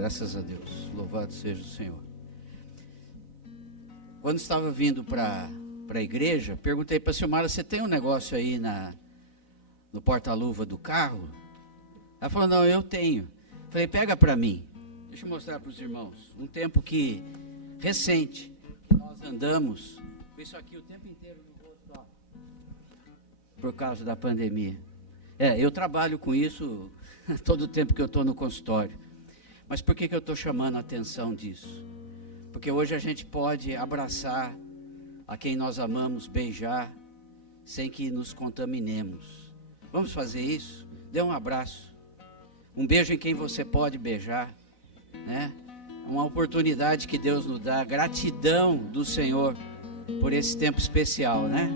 Graças a Deus. Louvado seja o Senhor. Quando estava vindo para a igreja, perguntei para a Silmara, você tem um negócio aí no porta-luva do carro? Ela falou, não, eu tenho. Falei, pega para mim. Deixa eu mostrar para os irmãos. Um tempo recente, que nós andamos com isso aqui o tempo inteiro no rosto, ó, por causa da pandemia. Eu trabalho com isso todo o tempo que eu estou no consultório. Mas por que eu estou chamando a atenção disso? Porque hoje a gente pode abraçar a quem nós amamos, beijar, sem que nos contaminemos. Vamos fazer isso? Dê um abraço. Um beijo em quem você pode beijar, né? Uma oportunidade que Deus nos dá, gratidão do Senhor por esse tempo especial, né?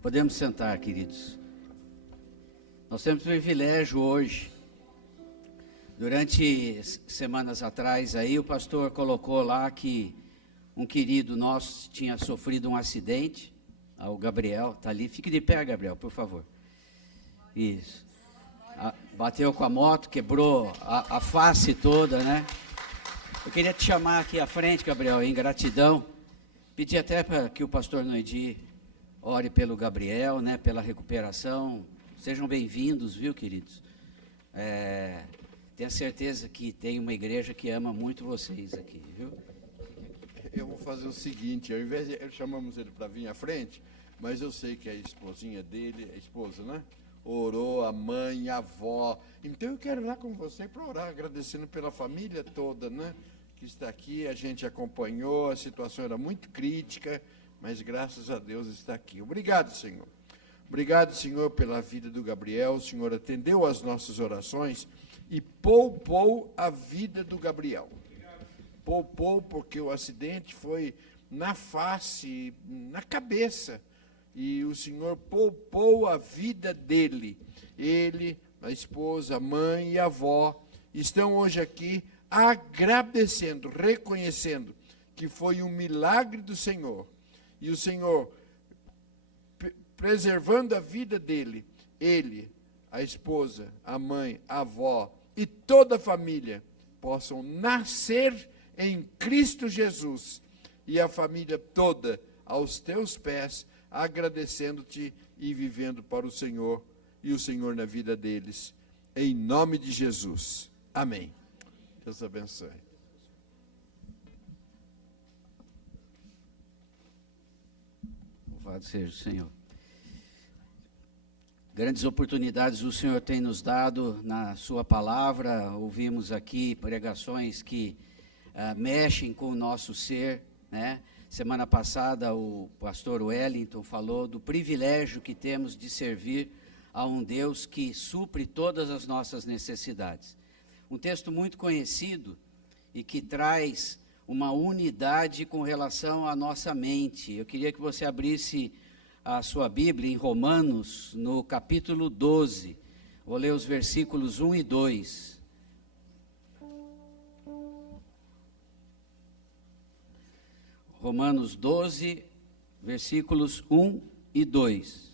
Podemos sentar, queridos. Nós temos o privilégio hoje, durante semanas atrás, aí o pastor colocou lá que um querido nosso tinha sofrido um acidente, o Gabriel, está ali, fique de pé, Gabriel, por favor. Isso. Bateu com a moto, quebrou a face toda, né? Eu queria te chamar aqui à frente, Gabriel, em gratidão, pedir até para que o pastor Noedi ore pelo Gabriel, né, pela recuperação. Sejam bem-vindos, viu, queridos? Tenho certeza que tem uma igreja que ama muito vocês aqui, viu? Eu vou fazer o seguinte, ao invés de chamamos ele para vir à frente, mas eu sei que a esposinha dele, a esposa, né? Orou, a mãe, a avó. Então eu quero ir lá com você para orar, agradecendo pela família toda, né? Que está aqui, a gente acompanhou, a situação era muito crítica, mas graças a Deus está aqui. Obrigado, Senhor. Obrigado, Senhor, pela vida do Gabriel. O Senhor atendeu às nossas orações e poupou a vida do Gabriel. Poupou porque o acidente foi na face, na cabeça. E o Senhor poupou a vida dele. Ele, a esposa, a mãe e a avó estão hoje aqui agradecendo, reconhecendo que foi um milagre do Senhor. E o Senhor, preservando a vida dele, ele, a esposa, a mãe, a avó e toda a família possam nascer em Cristo Jesus e a família toda aos teus pés, agradecendo-te e vivendo para o Senhor e o Senhor na vida deles. Em nome de Jesus. Amém. Deus abençoe. Louvado seja o Senhor. Grandes oportunidades o Senhor tem nos dado na sua palavra. Ouvimos aqui pregações que mexem com o nosso ser, né? Semana passada o pastor Wellington falou do privilégio que temos de servir a um Deus que supre todas as nossas necessidades. Um texto muito conhecido e que traz uma unidade com relação à nossa mente. Eu queria que você abrisse a sua Bíblia em Romanos, no capítulo 12. Vou ler os versículos 1 e 2. Romanos 12, versículos 1 e 2.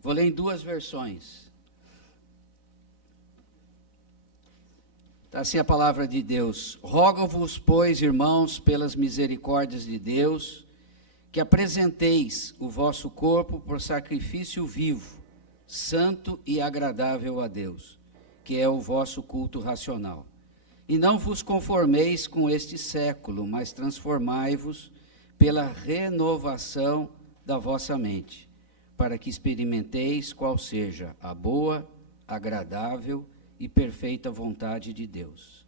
Vou ler em duas versões. Está assim a palavra de Deus. Rogo-vos, pois, irmãos, pelas misericórdias de Deus, que apresenteis o vosso corpo por sacrifício vivo, santo e agradável a Deus, que é o vosso culto racional. E não vos conformeis com este século, mas transformai-vos pela renovação da vossa mente, para que experimenteis qual seja a boa, agradável e perfeita vontade de Deus.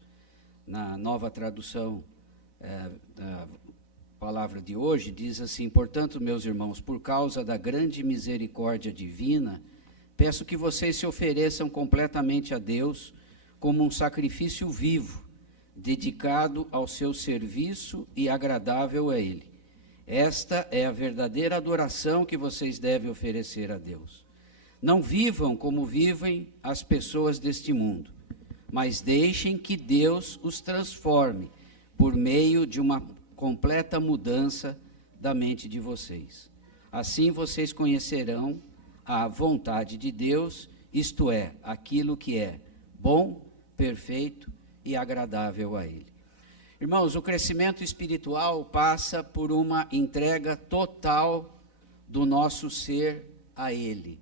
Na nova tradução da palavra de hoje, diz assim: portanto, meus irmãos, por causa da grande misericórdia divina, peço que vocês se ofereçam completamente a Deus como um sacrifício vivo, dedicado ao seu serviço e agradável a Ele. Esta é a verdadeira adoração que vocês devem oferecer a Deus. Não vivam como vivem as pessoas deste mundo, mas deixem que Deus os transforme por meio de uma completa mudança da mente de vocês. Assim vocês conhecerão a vontade de Deus, isto é, aquilo que é bom, perfeito e agradável a Ele. Irmãos, o crescimento espiritual passa por uma entrega total do nosso ser a Ele.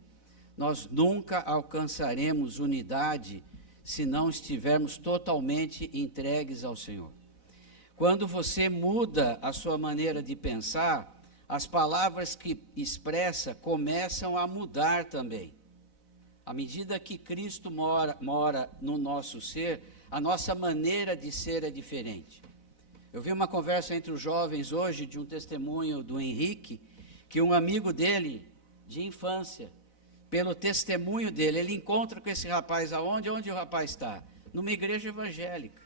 Nós nunca alcançaremos unidade se não estivermos totalmente entregues ao Senhor. Quando você muda a sua maneira de pensar, as palavras que expressa começam a mudar também. À medida que Cristo mora no nosso ser, a nossa maneira de ser é diferente. Eu vi uma conversa entre os jovens hoje, de um testemunho do Henrique, que um amigo dele, de infância, pelo testemunho dele, ele encontra com esse rapaz aonde? Onde o rapaz está? Numa igreja evangélica.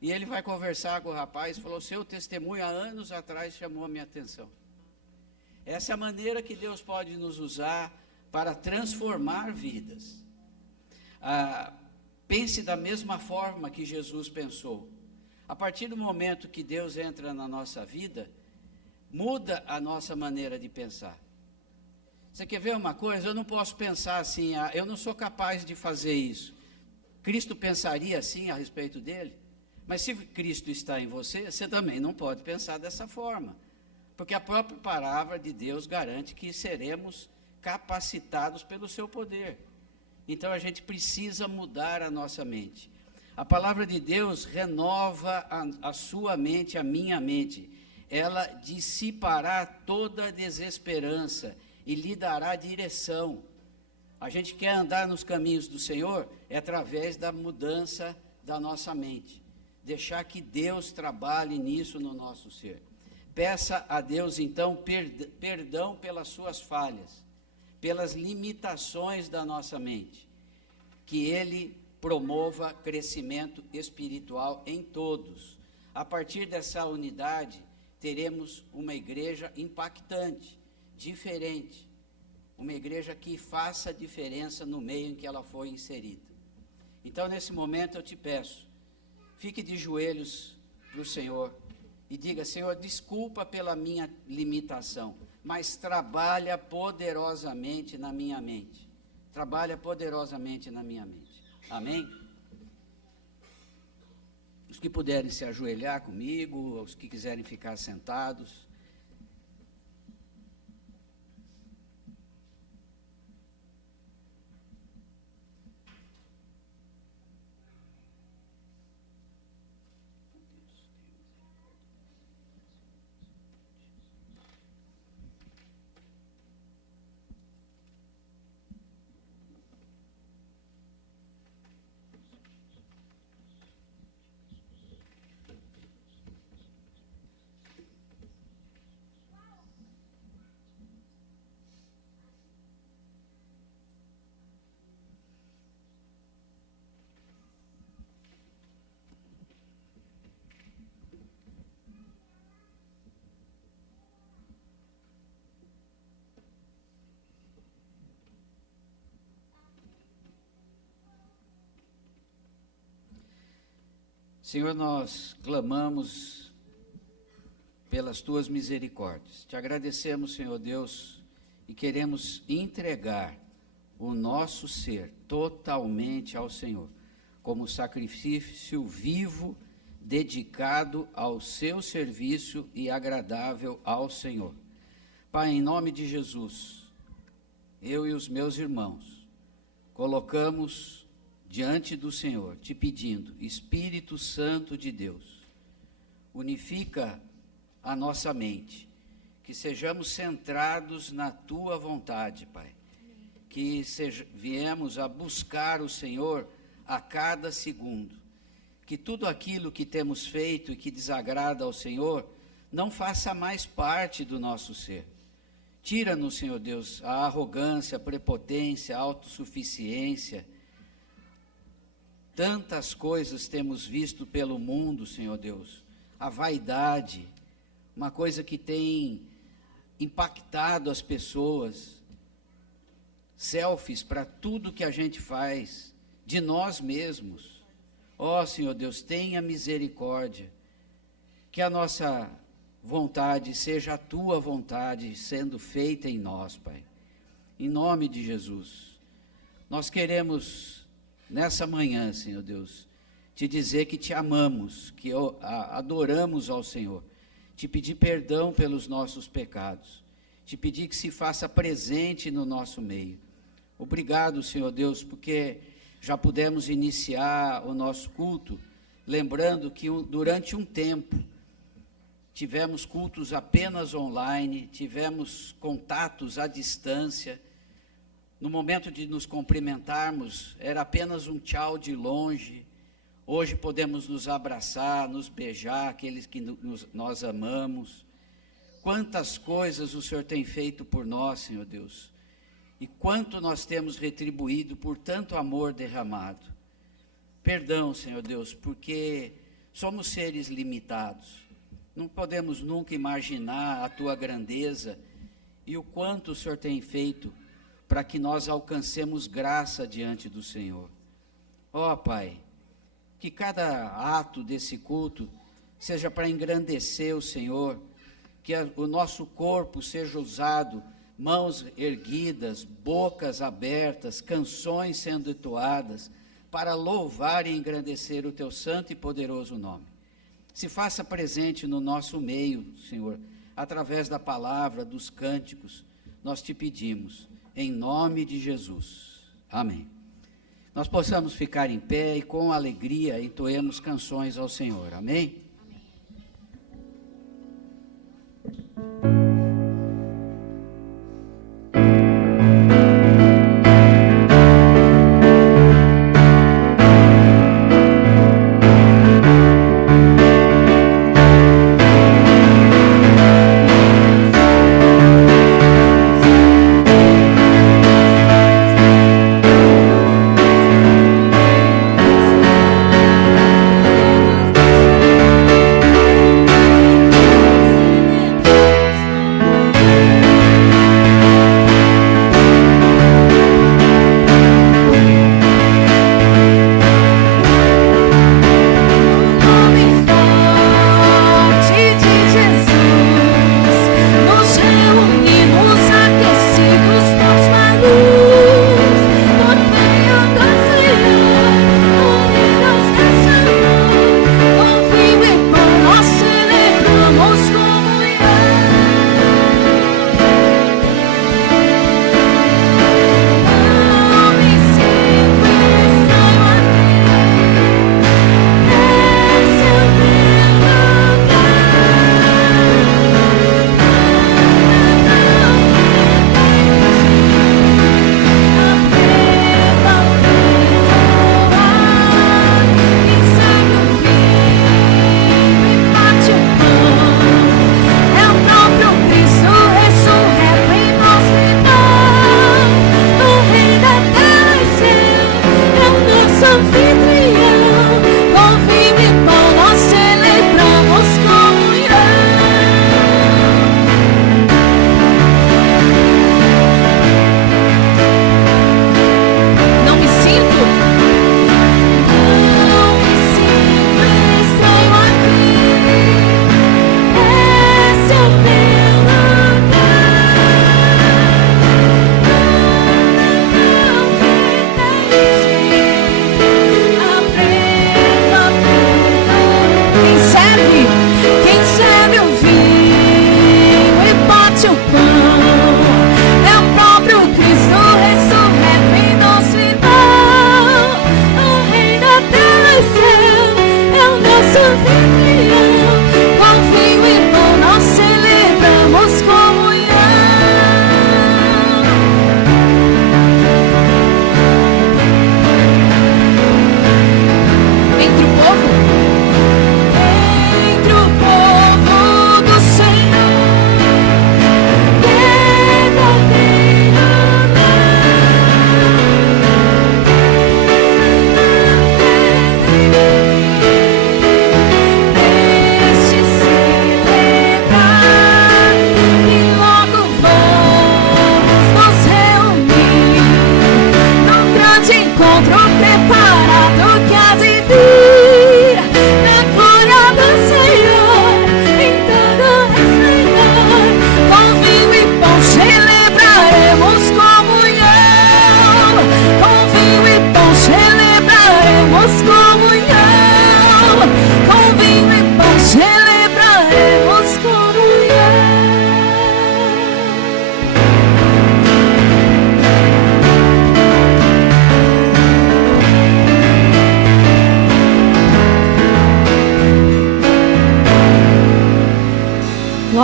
E ele vai conversar com o rapaz e falou: seu testemunho há anos atrás chamou a minha atenção. Essa é a maneira que Deus pode nos usar para transformar vidas. Pense da mesma forma que Jesus pensou. A partir do momento que Deus entra na nossa vida, muda a nossa maneira de pensar. Você quer ver uma coisa? Eu não posso pensar assim, eu não sou capaz de fazer isso. Cristo pensaria assim a respeito dele? Mas se Cristo está em você, você também não pode pensar dessa forma. Porque a própria palavra de Deus garante que seremos capacitados pelo seu poder. Então a gente precisa mudar a nossa mente. A palavra de Deus renova a sua mente, a minha mente. Ela dissipará toda a desesperança e lhe dará direção. A gente quer andar nos caminhos do Senhor é através da mudança da nossa mente. Deixar que Deus trabalhe nisso no nosso ser. Peça a Deus, então, perdão pelas suas falhas, pelas limitações da nossa mente. Que Ele promova crescimento espiritual em todos. A partir dessa unidade, teremos uma igreja impactante, diferente. Uma igreja que faça diferença no meio em que ela foi inserida. Então, nesse momento, eu te peço, fique de joelhos para o Senhor e diga: Senhor, desculpa pela minha limitação, mas trabalha poderosamente na minha mente. Trabalha poderosamente na minha mente. Amém? Os que puderem se ajoelhar comigo, os que quiserem ficar sentados. Senhor, nós clamamos pelas tuas misericórdias. Te agradecemos, Senhor Deus, e queremos entregar o nosso ser totalmente ao Senhor, como sacrifício vivo, dedicado ao seu serviço e agradável ao Senhor. Pai, em nome de Jesus, eu e os meus irmãos colocamos diante do Senhor, te pedindo, Espírito Santo de Deus, unifica a nossa mente, que sejamos centrados na tua vontade, Pai, que viemos a buscar o Senhor a cada segundo, que tudo aquilo que temos feito e que desagrada ao Senhor não faça mais parte do nosso ser. Tira-nos, Senhor Deus, a arrogância, a prepotência, a autossuficiência. Tantas coisas temos visto pelo mundo, Senhor Deus, a vaidade, uma coisa que tem impactado as pessoas, selfies para tudo que a gente faz, de nós mesmos. Ó Senhor Deus, tenha misericórdia, que a nossa vontade seja a tua vontade sendo feita em nós, Pai. Em nome de Jesus, nós queremos nessa manhã, Senhor Deus, te dizer que te amamos, que adoramos ao Senhor, te pedir perdão pelos nossos pecados, te pedir que se faça presente no nosso meio. Obrigado, Senhor Deus, porque já pudemos iniciar o nosso culto, lembrando que durante um tempo tivemos cultos apenas online, tivemos contatos à distância. No momento de nos cumprimentarmos, era apenas um tchau de longe. Hoje podemos nos abraçar, nos beijar, aqueles que nós amamos. Quantas coisas o Senhor tem feito por nós, Senhor Deus. E quanto nós temos retribuído por tanto amor derramado. Perdão, Senhor Deus, porque somos seres limitados. Não podemos nunca imaginar a tua grandeza e o quanto o Senhor tem feito para que nós alcancemos graça diante do Senhor. Ó Pai, que cada ato desse culto seja para engrandecer o Senhor, que o nosso corpo seja usado, mãos erguidas, bocas abertas, canções sendo entoadas, para louvar e engrandecer o teu santo e poderoso nome. Se faça presente no nosso meio, Senhor, através da palavra, dos cânticos, nós te pedimos, em nome de Jesus. Amém. Nós possamos ficar em pé e com alegria entoemos canções ao Senhor. Amém? Amém.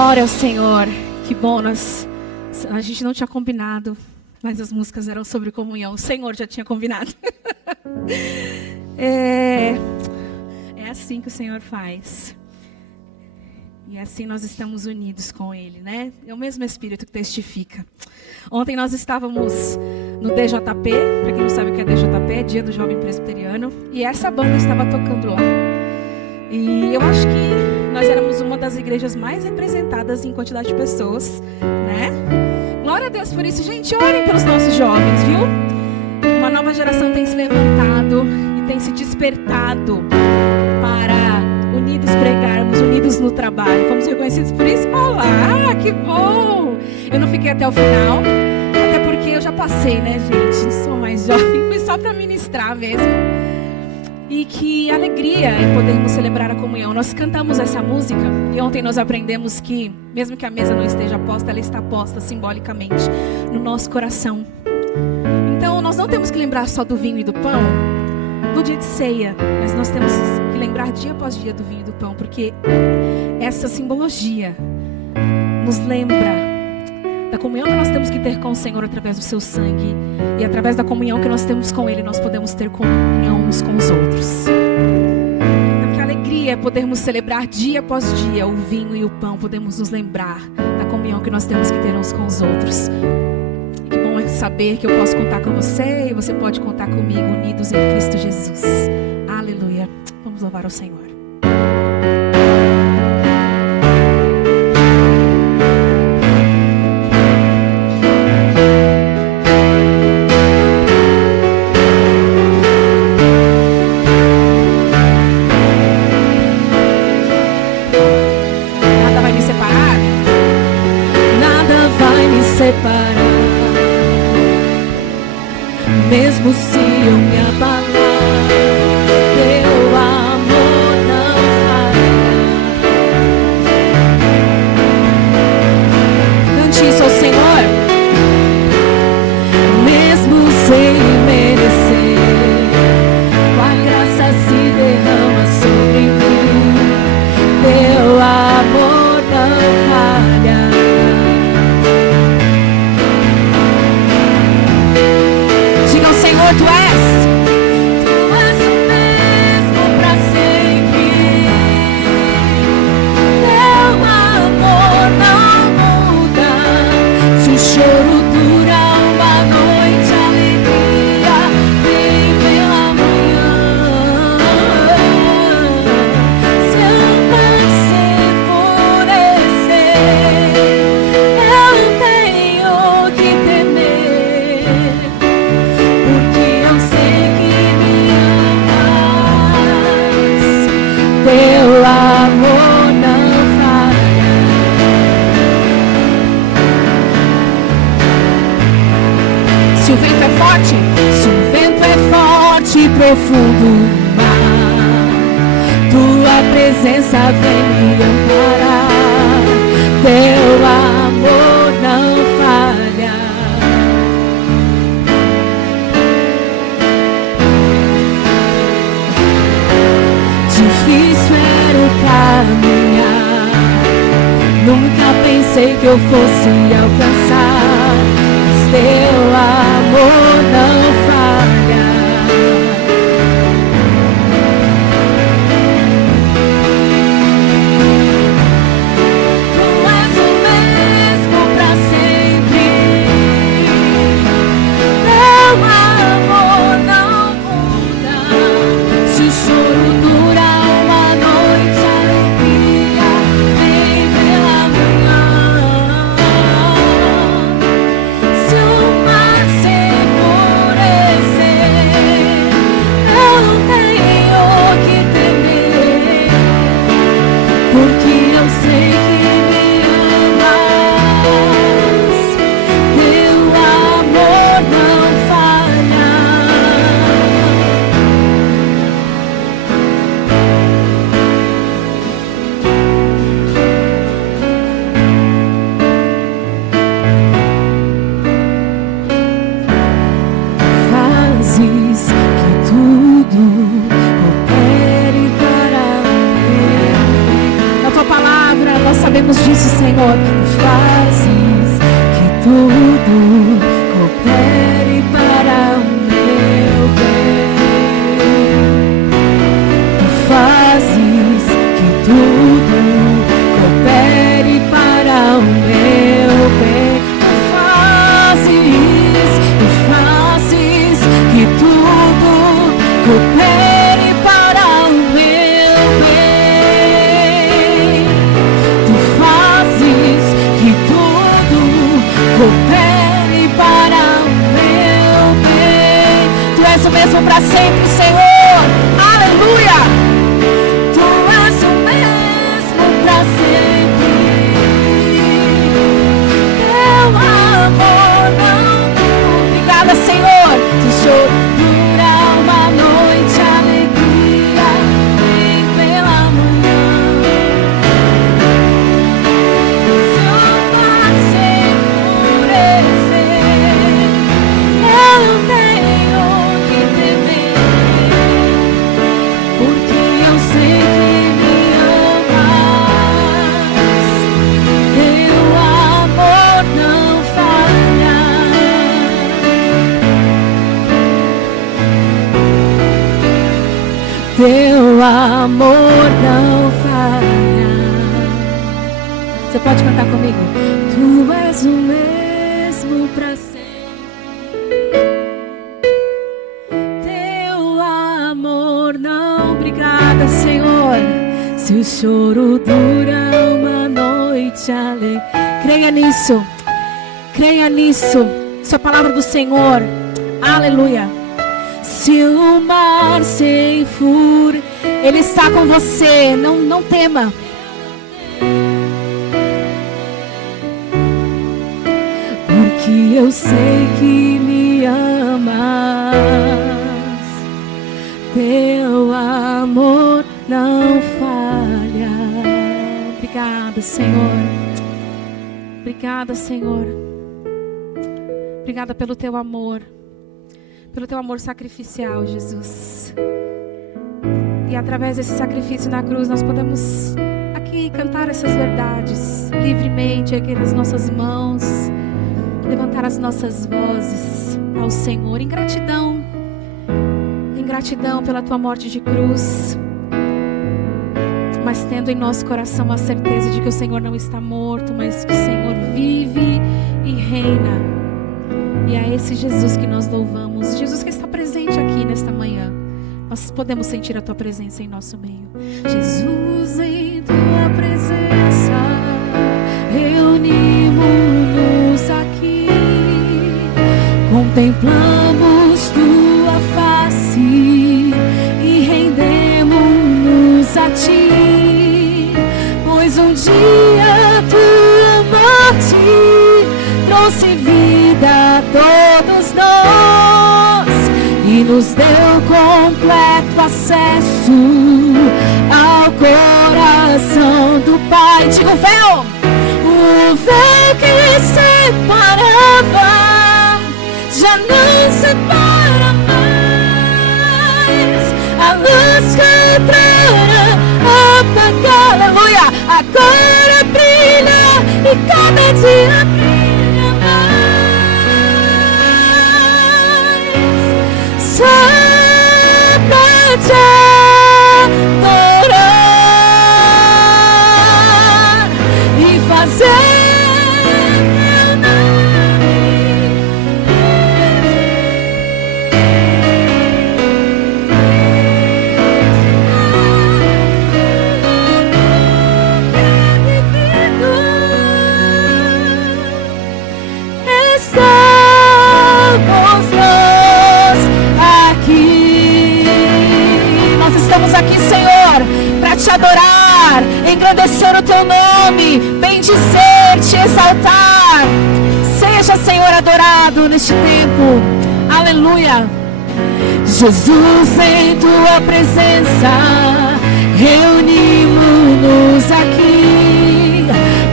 Glória ao Senhor. Que bom, a gente não tinha combinado, mas as músicas eram sobre comunhão. O Senhor já tinha combinado. É assim que o Senhor faz. E assim nós estamos unidos com Ele, né? É o mesmo Espírito que testifica. Ontem nós estávamos no DJP. Para quem não sabe o que é DJP, é Dia do Jovem Presbiteriano. E essa banda estava tocando lá. E eu acho que nós éramos uma das igrejas mais representadas em quantidade de pessoas, né? Glória a Deus por isso. Gente, orem pelos nossos jovens, viu? Uma nova geração tem se levantado e tem se despertado para unidos pregarmos, unidos no trabalho. Fomos reconhecidos por isso? Olá, que bom! Eu não fiquei até o final, até porque eu já passei, né, gente? Não sou mais jovem, fui só para ministrar mesmo. E que alegria em podermos celebrar a comunhão. Nós cantamos essa música e ontem nós aprendemos que, mesmo que a mesa não esteja posta, ela está posta simbolicamente no nosso coração. Então, nós não temos que lembrar só do vinho e do pão no dia de ceia, mas nós temos que lembrar dia após dia do vinho e do pão, porque essa simbologia nos lembra da comunhão que nós temos que ter com o Senhor através do seu sangue. E através da comunhão que nós temos com Ele, nós podemos ter comunhão uns com os outros. Então, que alegria é podermos celebrar dia após dia o vinho e o pão. Podemos nos lembrar da comunhão que nós temos que ter uns com os outros. E que bom é saber que eu posso contar com você e você pode contar comigo, unidos em Cristo Jesus. Aleluia. Vamos louvar ao Senhor. Mesmo se eu me abalar, teu amor não falha. Cante isso ao Senhor. Mesmo sem merecer, tua graça se derrama sobre mim. Teu amor não falha. Senhor, tu és o mesmo para sempre. Teu amor não muda. Se o choro dura uma noite, a alegria vem pela manhã. Se eu não se enfurecer, eu tenho que temer. Teu amor não falha. Se o vento é forte, e profundo mar, tua presença vem me amparar. Teu amor não falha. Difícil era o caminhar, nunca pensei que eu fosse alcançar, mas teu amor não falha. Tu és o mesmo pra sempre, teu amor não muda. Se o choro dura uma noite, a alegria vem pela manhã. Se o mar se enfurecer, mesmo para sempre, Senhor. Aleluia. Tu és o mesmo para sempre. Teu amor não muda. Obrigada, Senhor. Se o choro dura uma noite, a alegria vem pela manhã. Se o mar se enfurecer, eu não tenho que temer, porque eu sei que me amas. Teu amor não falha. Teu amor não falha. Você pode cantar comigo? Tu és o mesmo para sempre. Teu amor não. Obrigada, Senhor. Se o choro dura uma noite, creia nisso. Creia nisso. Isso é a palavra do Senhor. Aleluia. Se o mar se enfurecer, Ele está com você. Não tema. Porque eu sei que me amas. Teu amor não falha. Obrigada, Senhor. Obrigada, Senhor. Obrigada pelo teu amor. Pelo teu amor sacrificial, Jesus. E através desse sacrifício na cruz, nós podemos aqui cantar essas verdades livremente, erguer as nossas mãos, levantar as nossas vozes ao Senhor em gratidão pela tua morte de cruz, mas tendo em nosso coração a certeza de que o Senhor não está morto, mas que o Senhor vive e reina. E é esse Jesus que nós louvamos, Jesus que está presente aqui nesta manhã. Nós podemos sentir a tua presença em nosso meio. Jesus, em tua presença reunimos-nos aqui, contemplamos tua face e rendemos-nos a ti, pois um dia tua morte trouxe vida a todos nós e nos deu completo acesso ao coração do Pai. Diga o véu que separava já não separa mais. A luz que outrora apagada, aleluia, agora brilha e cada dia brilha mais. Só pra te adorar e fazer meu nome. Estamos nós aqui. Nós estamos aqui, Senhor, para te adorar, engrandecer o teu nome, bendizer, te exaltar. Seja, Senhor, adorado neste tempo. Aleluia. Jesus, em tua presença reunimos-nos aqui,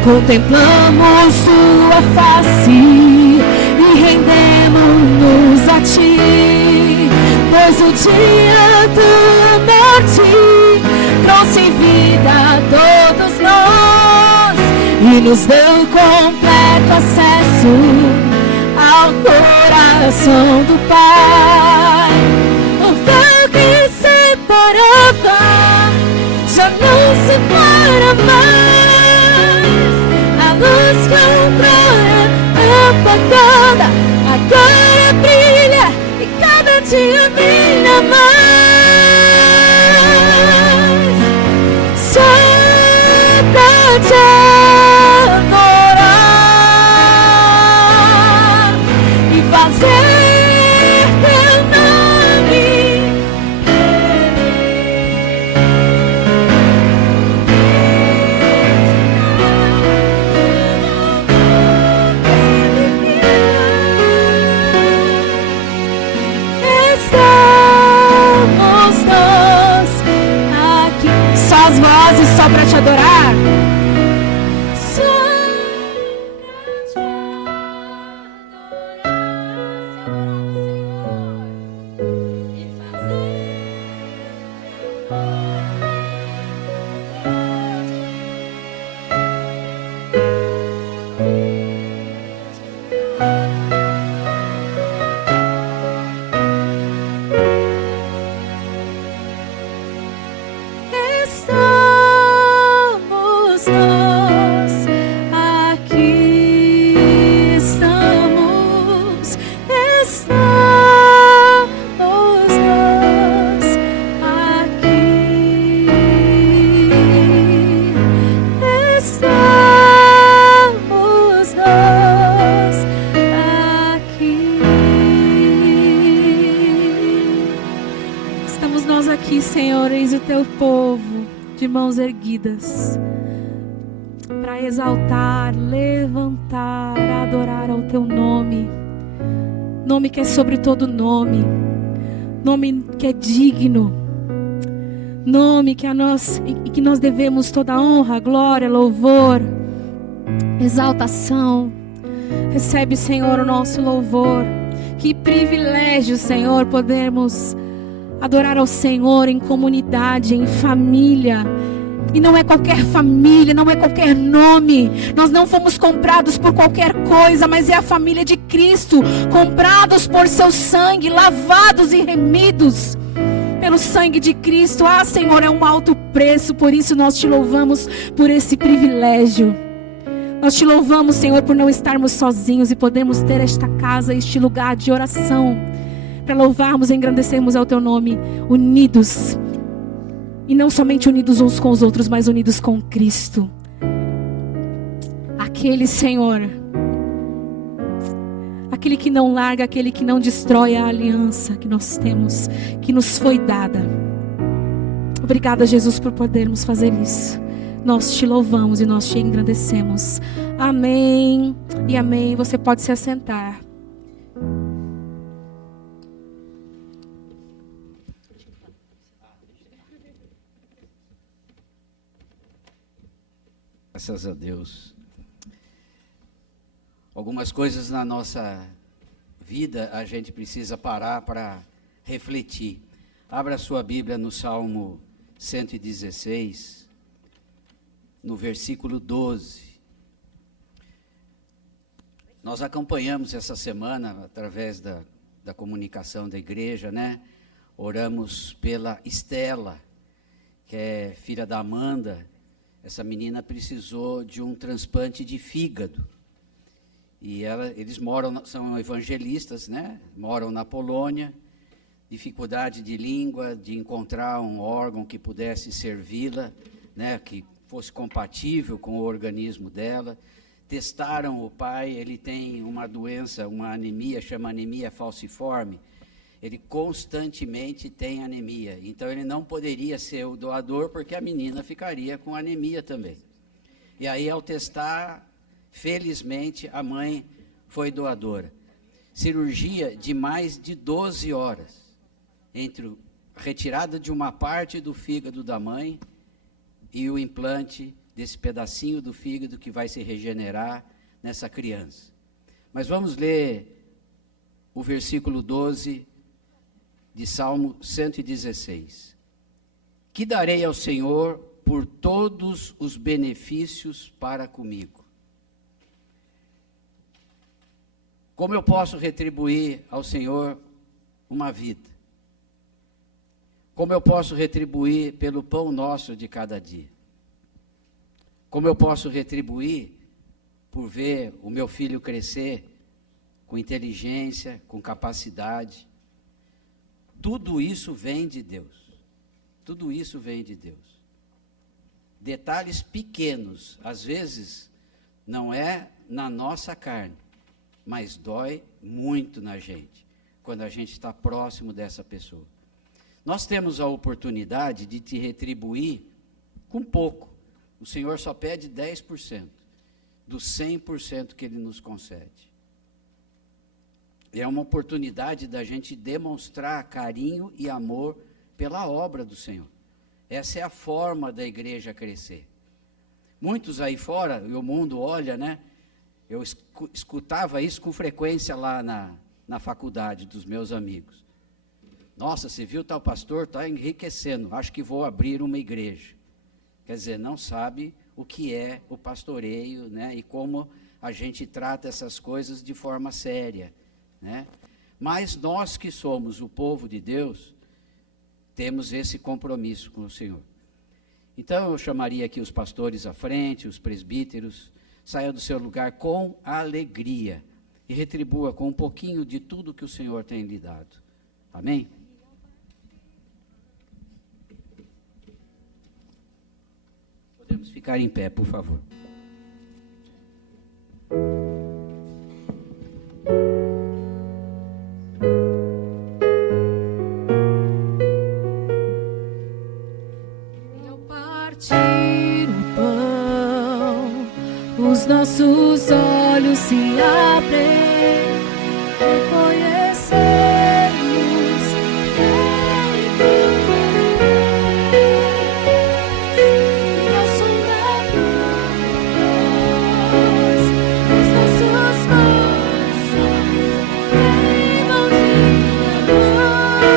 contemplamos tua face e rendemos-nos a ti, pois o dia tua morte trouxe vida a todos nós e nos deu completo acesso ao coração do Pai. O véu que separava já não separa mais. A luz que outrora apagada agora brilha e cada dia brilha mais. Só pra te adorar e fazer teu nome nós aqui, Senhor, eis o teu povo de mãos erguidas para exaltar, levantar, adorar ao teu nome. Nome que é sobre todo nome. Nome que é digno. Nome que que nós devemos toda honra, glória, louvor, exaltação. Recebe, Senhor, o nosso louvor. Que privilégio, Senhor, podermos adorar ao Senhor em comunidade, em família. E não é qualquer família, não é qualquer nome. Nós não fomos comprados por qualquer coisa, mas é a família de Cristo, comprados por seu sangue, lavados e remidos pelo sangue de Cristo. Ah, Senhor, é um alto preço, por isso nós te louvamos por esse privilégio. Nós te louvamos, Senhor, por não estarmos sozinhos e podermos ter esta casa, este lugar de oração, para louvarmos e engrandecermos ao teu nome, unidos. E não somente unidos uns com os outros, mas unidos com Cristo. Aquele, Senhor, aquele que não larga, aquele que não destrói a aliança que nós temos, que nos foi dada. Obrigada, Jesus, por podermos fazer isso. Nós te louvamos e nós te engrandecemos. Amém e amém. Você pode se assentar. Graças a Deus. Algumas coisas na nossa vida a gente precisa parar para refletir. Abra sua Bíblia no Salmo 116, no versículo 12. Nós acompanhamos essa semana, através da comunicação da igreja, né? Oramos pela Estela, que é filha da Amanda. Essa menina precisou de um transplante de fígado. E eles são evangelistas, né? Moram na Polônia. Dificuldade de língua, de encontrar um órgão que pudesse servi-la, né? Que fosse compatível com o organismo dela. Testaram o pai, ele tem uma doença, uma anemia, chama anemia falciforme. Ele constantemente tem anemia, então ele não poderia ser o doador porque a menina ficaria com anemia também. E aí, ao testar, felizmente a mãe foi doadora. Cirurgia de mais de 12 horas, entre a retirada de uma parte do fígado da mãe e o implante desse pedacinho do fígado que vai se regenerar nessa criança. Mas vamos ler o versículo 12 de Salmo 116. Que darei ao Senhor por todos os benefícios para comigo? Como eu posso retribuir ao Senhor uma vida? Como eu posso retribuir pelo pão nosso de cada dia? Como eu posso retribuir por ver o meu filho crescer com inteligência, com capacidade? Tudo isso vem de Deus. Tudo isso vem de Deus. Detalhes pequenos, às vezes, não é na nossa carne, mas dói muito na gente, quando a gente está próximo dessa pessoa. Nós temos a oportunidade de te retribuir com pouco. O Senhor só pede 10% dos 100% que Ele nos concede. É uma oportunidade da gente demonstrar carinho e amor pela obra do Senhor. Essa é a forma da igreja crescer. Muitos aí fora, e o mundo olha, né? Eu escutava isso com frequência lá na faculdade dos meus amigos. Nossa, você viu tal pastor? Está enriquecendo, acho que vou abrir uma igreja. Quer dizer, não sabe o que é o pastoreio, né? E como a gente trata essas coisas de forma séria, né? Mas nós que somos o povo de Deus, temos esse compromisso com o Senhor. Então eu chamaria aqui os pastores à frente, os presbíteros. Saia do seu lugar com alegria e retribua com um pouquinho de tudo que o Senhor tem lhe dado. Amém? Podemos ficar em pé, por favor. nossos olhos se abrem, reconhecemos quem tu és, e ao som da cruz, os nossos corações queimam de amor,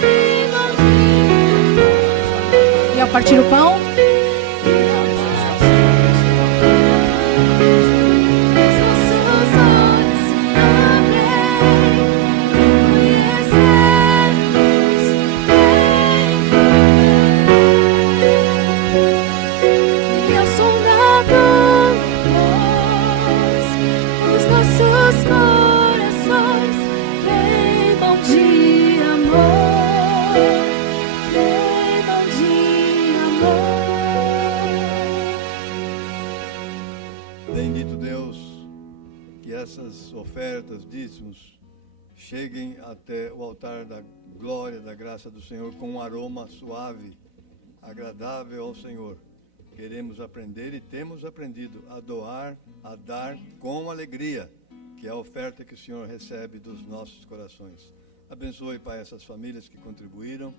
queimam de amor. E ao partir o pão, Bendito Deus, que essas ofertas, dízimos, cheguem até o altar da glória, da graça do Senhor, com um aroma suave, agradável ao Senhor. Queremos aprender e temos aprendido a doar, a dar com alegria, que é a oferta que o Senhor recebe dos nossos corações. Abençoe, Pai, essas famílias que contribuíram,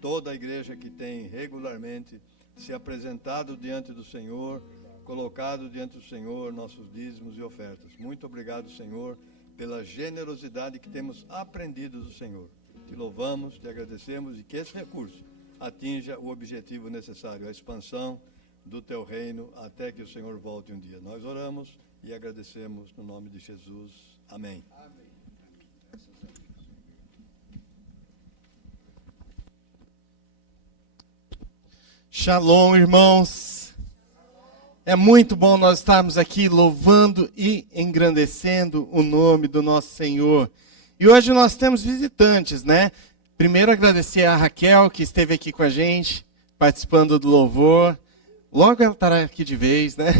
toda a igreja que tem regularmente se apresentado diante do Senhor, colocado diante do Senhor nossos dízimos e ofertas. Muito obrigado, Senhor, pela generosidade que temos aprendido do Senhor. Te louvamos, te agradecemos e que esse recurso atinja o objetivo necessário, a expansão do teu reino até que o Senhor volte um dia. Nós oramos e agradecemos no nome de Jesus. Amém. Shalom, irmãos. É muito bom nós estarmos aqui louvando e engrandecendo o nome do nosso Senhor. E hoje nós temos visitantes, né? Primeiro agradecer a Raquel, que esteve aqui com a gente, participando do louvor. Logo ela estará aqui de vez, né?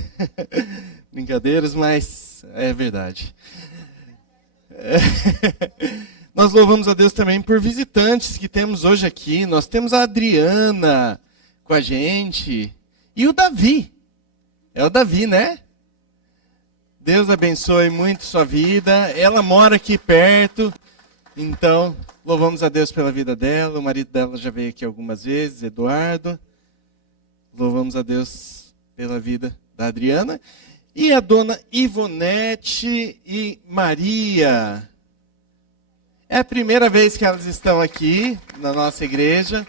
Brincadeiras, mas é verdade. Nós louvamos a Deus também por visitantes que temos hoje aqui. Nós temos a Adriana com a gente e o Davi. É o Davi, né? Deus abençoe muito sua vida. Ela mora aqui perto, então louvamos a Deus pela vida dela. O marido dela já veio aqui algumas vezes, Eduardo. Louvamos a Deus pela vida da Adriana. E a dona Ivonete e Maria. É a primeira vez que elas estão aqui na nossa igreja.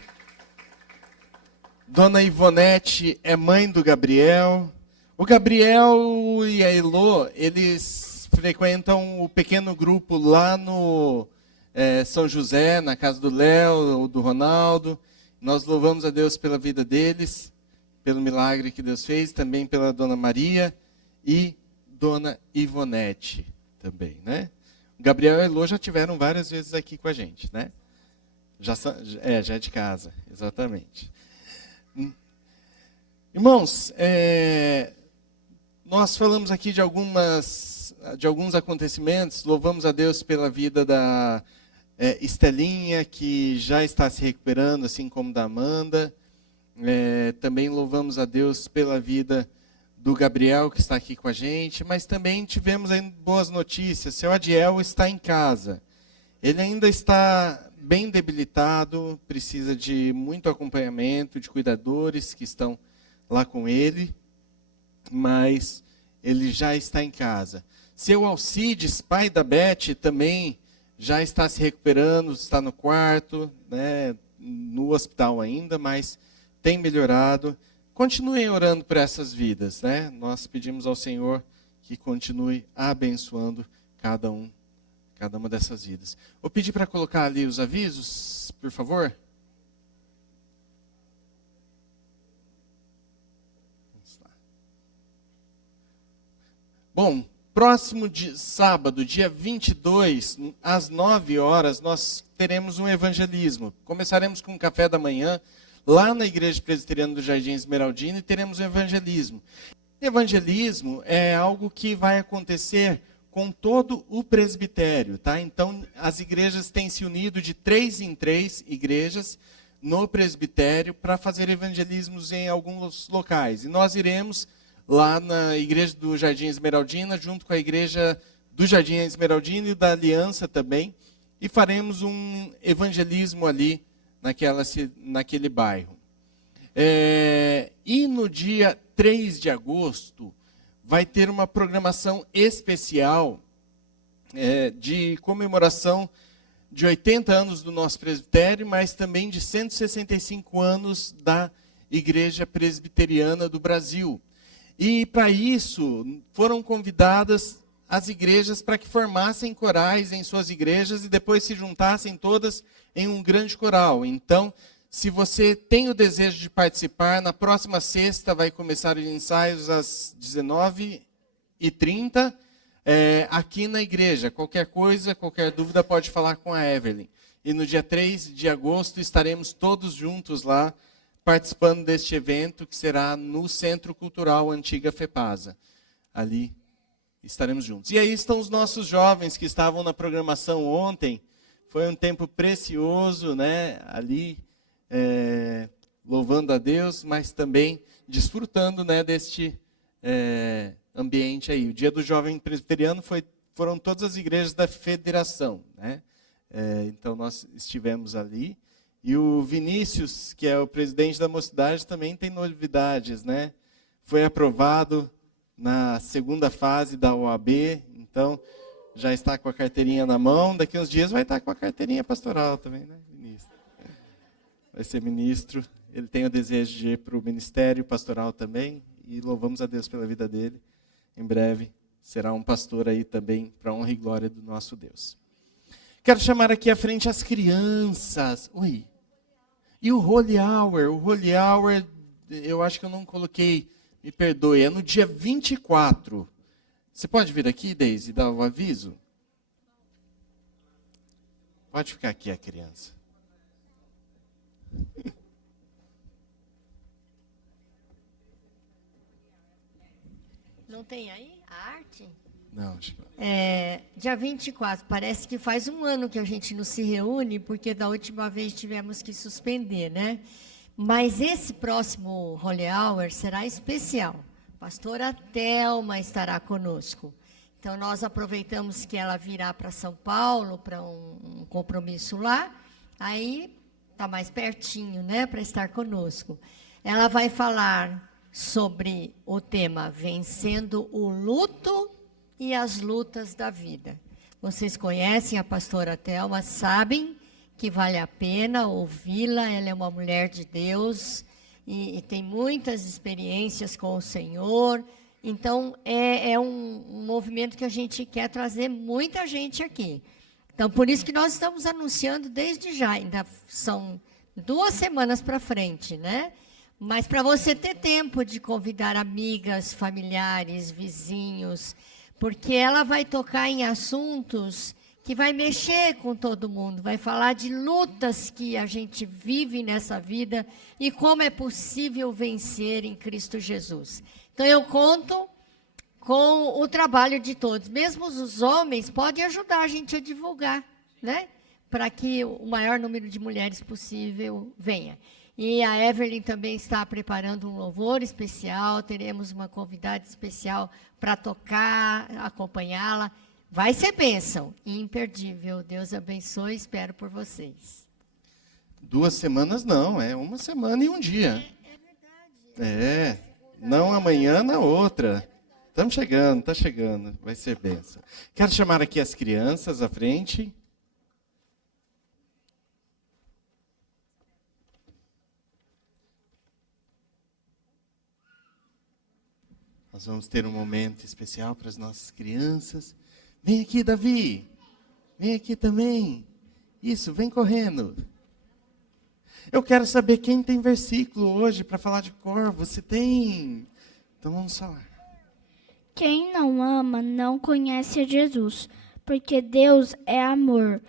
Dona Ivonete é mãe do Gabriel. O Gabriel e a Elô, eles frequentam o pequeno grupo lá no São José, na casa do Léo, do Ronaldo. Nós louvamos a Deus pela vida deles, pelo milagre que Deus fez, também pela Dona Maria e Dona Ivonete também, né? O Gabriel e a Elô já tiveram várias vezes aqui com a gente, né? Já é de casa, exatamente. Irmãos, nós falamos aqui de alguns acontecimentos, louvamos a Deus pela vida da Estelinha, que já está se recuperando, assim como da Amanda. Também louvamos a Deus pela vida do Gabriel, que está aqui com a gente, mas também tivemos aí boas notícias. Seu Adiel está em casa. Ele ainda está bem debilitado, precisa de muito acompanhamento, de cuidadores que estão lá com ele, mas ele já está em casa. Seu Alcides, pai da Beth, também já está se recuperando, está no quarto, né, no hospital ainda, mas tem melhorado. Continuem orando por essas vidas, né? Nós pedimos ao Senhor que continue abençoando cada uma dessas vidas. Vou pedir para colocar ali os avisos, por favor. Bom, próximo sábado, dia 22, às 9 horas, nós teremos um evangelismo. Começaremos com um café da manhã, lá na Igreja Presbiteriana do Jardim Esmeraldino, e teremos um evangelismo. Evangelismo é algo que vai acontecer com todo o presbitério, tá? Então, as igrejas têm se unido de 3 em 3 igrejas no presbitério para fazer evangelismos em alguns locais. E nós iremos lá na igreja do Jardim Esmeraldina, junto com a igreja do Jardim Esmeraldina e da Aliança também, e faremos um evangelismo ali naquele bairro. E no dia 3 de agosto vai ter uma programação especial de comemoração de 80 anos do nosso presbitério, mas também de 165 anos da Igreja Presbiteriana do Brasil. E para isso foram convidadas as igrejas para que formassem corais em suas igrejas e depois se juntassem todas em um grande coral. Então, se você tem o desejo de participar, na próxima sexta vai começar os ensaios às 19h30, aqui na igreja. Qualquer coisa, qualquer dúvida, pode falar com a Evelyn. E no dia 3 de agosto estaremos todos juntos lá, participando deste evento, que será no Centro Cultural Antiga FEPASA. Ali estaremos juntos. E aí estão os nossos jovens que estavam na programação ontem. Foi um tempo precioso, né? Ali, louvando a Deus, mas também desfrutando, né, deste ambiente aí. O Dia do Jovem Presbiteriano foram todas as igrejas da federação, né? Então nós estivemos ali. E o Vinícius, que é o presidente da Mocidade, também tem novidades, né? Foi aprovado na segunda fase da OAB, então já está com a carteirinha na mão. Daqui uns dias vai estar com a carteirinha pastoral também, né, ministro? Vai ser ministro. Ele tem o desejo de ir para o ministério pastoral também, e louvamos a Deus pela vida dele. Em breve será um pastor aí também, para a honra e glória do nosso Deus. Quero chamar aqui à frente as crianças. Oi. E o Holy Hour. O Holy Hour, eu acho que eu não coloquei, me perdoe, é no dia 24. Você pode vir aqui, Deise, dar o aviso? Pode ficar aqui a criança. Não tem aí a arte? Não, acho que não. Dia 24, parece que faz um ano que a gente não se reúne, porque da última vez tivemos que suspender, né? Mas esse próximo Holy Hour será especial. A pastora Thelma estará conosco. Então, nós aproveitamos que ela virá para São Paulo, para um compromisso lá. Aí, está mais pertinho, né, para estar conosco. Ela vai falar sobre o tema Vencendo o Luto e as Lutas da Vida. Vocês conhecem a pastora Thelma, sabem que vale a pena ouvi-la. Ela é uma mulher de Deus e tem muitas experiências com o Senhor. Então, é um movimento que a gente quer trazer muita gente aqui. Então, por isso que nós estamos anunciando desde já. Ainda são 2 semanas para frente, né? Mas para você ter tempo de convidar amigas, familiares, vizinhos, porque ela vai tocar em assuntos que vai mexer com todo mundo, vai falar de lutas que a gente vive nessa vida e como é possível vencer em Cristo Jesus. Então, eu conto com o trabalho de todos. Mesmo os homens podem ajudar a gente a divulgar, né? Para que o maior número de mulheres possível venha. E a Evelyn também está preparando um louvor especial, teremos uma convidada especial para tocar, acompanhá-la. Vai ser bênção, imperdível. Deus abençoe, espero por vocês. 2 semanas não, é 1 semana e um dia. É, não amanhã, na outra. Estamos chegando, está chegando, vai ser bênção. Quero chamar aqui as crianças à frente. Nós vamos ter um momento especial para as nossas crianças. Vem aqui, Davi. Vem aqui também. Isso, vem correndo. Eu quero saber quem tem versículo hoje para falar de cor. Você tem? Então vamos falar. Quem não ama não conhece a Jesus, porque Deus é amor.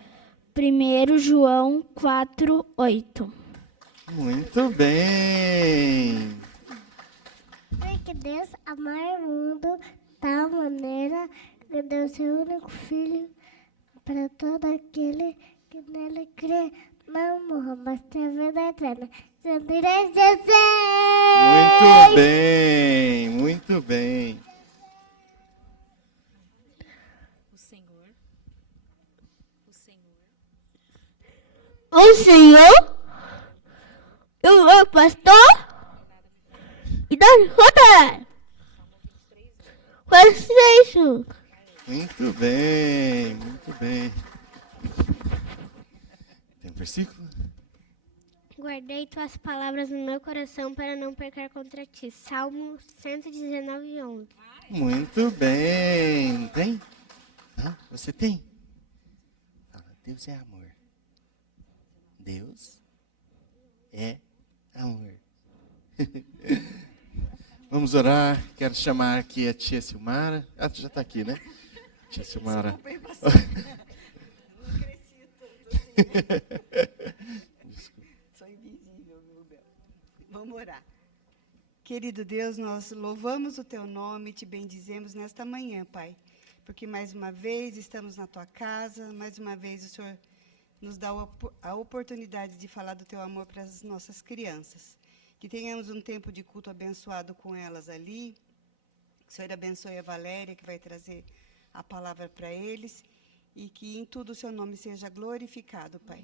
1 João 4:8. Muito bem. Porque Deus amou o mundo de tal maneira que deu seu único filho para todo aquele que nele crê. não morra, mas tenha vida eterna. Santo Irene Jesus! Muito bem, muito bem. O Senhor. O Senhor, o meu pastor, e da outra. Faz isso. Muito bem, muito bem. Tem um versículo? Guardei tuas palavras no meu coração para não pecar contra ti. Salmo 119:11. Muito bem. Tem? Não? Você tem? Fala, Deus é amor. Deus é amor. Vamos orar. Quero chamar aqui a tia Silmara. Ah, já está aqui, né? Tia Silmara. Sou invisível, meu Bel. Vamos orar. Querido Deus, nós louvamos o Teu nome e Te bendizemos nesta manhã, Pai. Porque mais uma vez estamos na Tua casa, mais uma vez o Senhor nos dá a oportunidade de falar do Teu amor para as nossas crianças. Que tenhamos um tempo de culto abençoado com elas ali. Que o Senhor abençoe a Valéria, que vai trazer a palavra para eles. E que em tudo o Seu nome seja glorificado, Pai.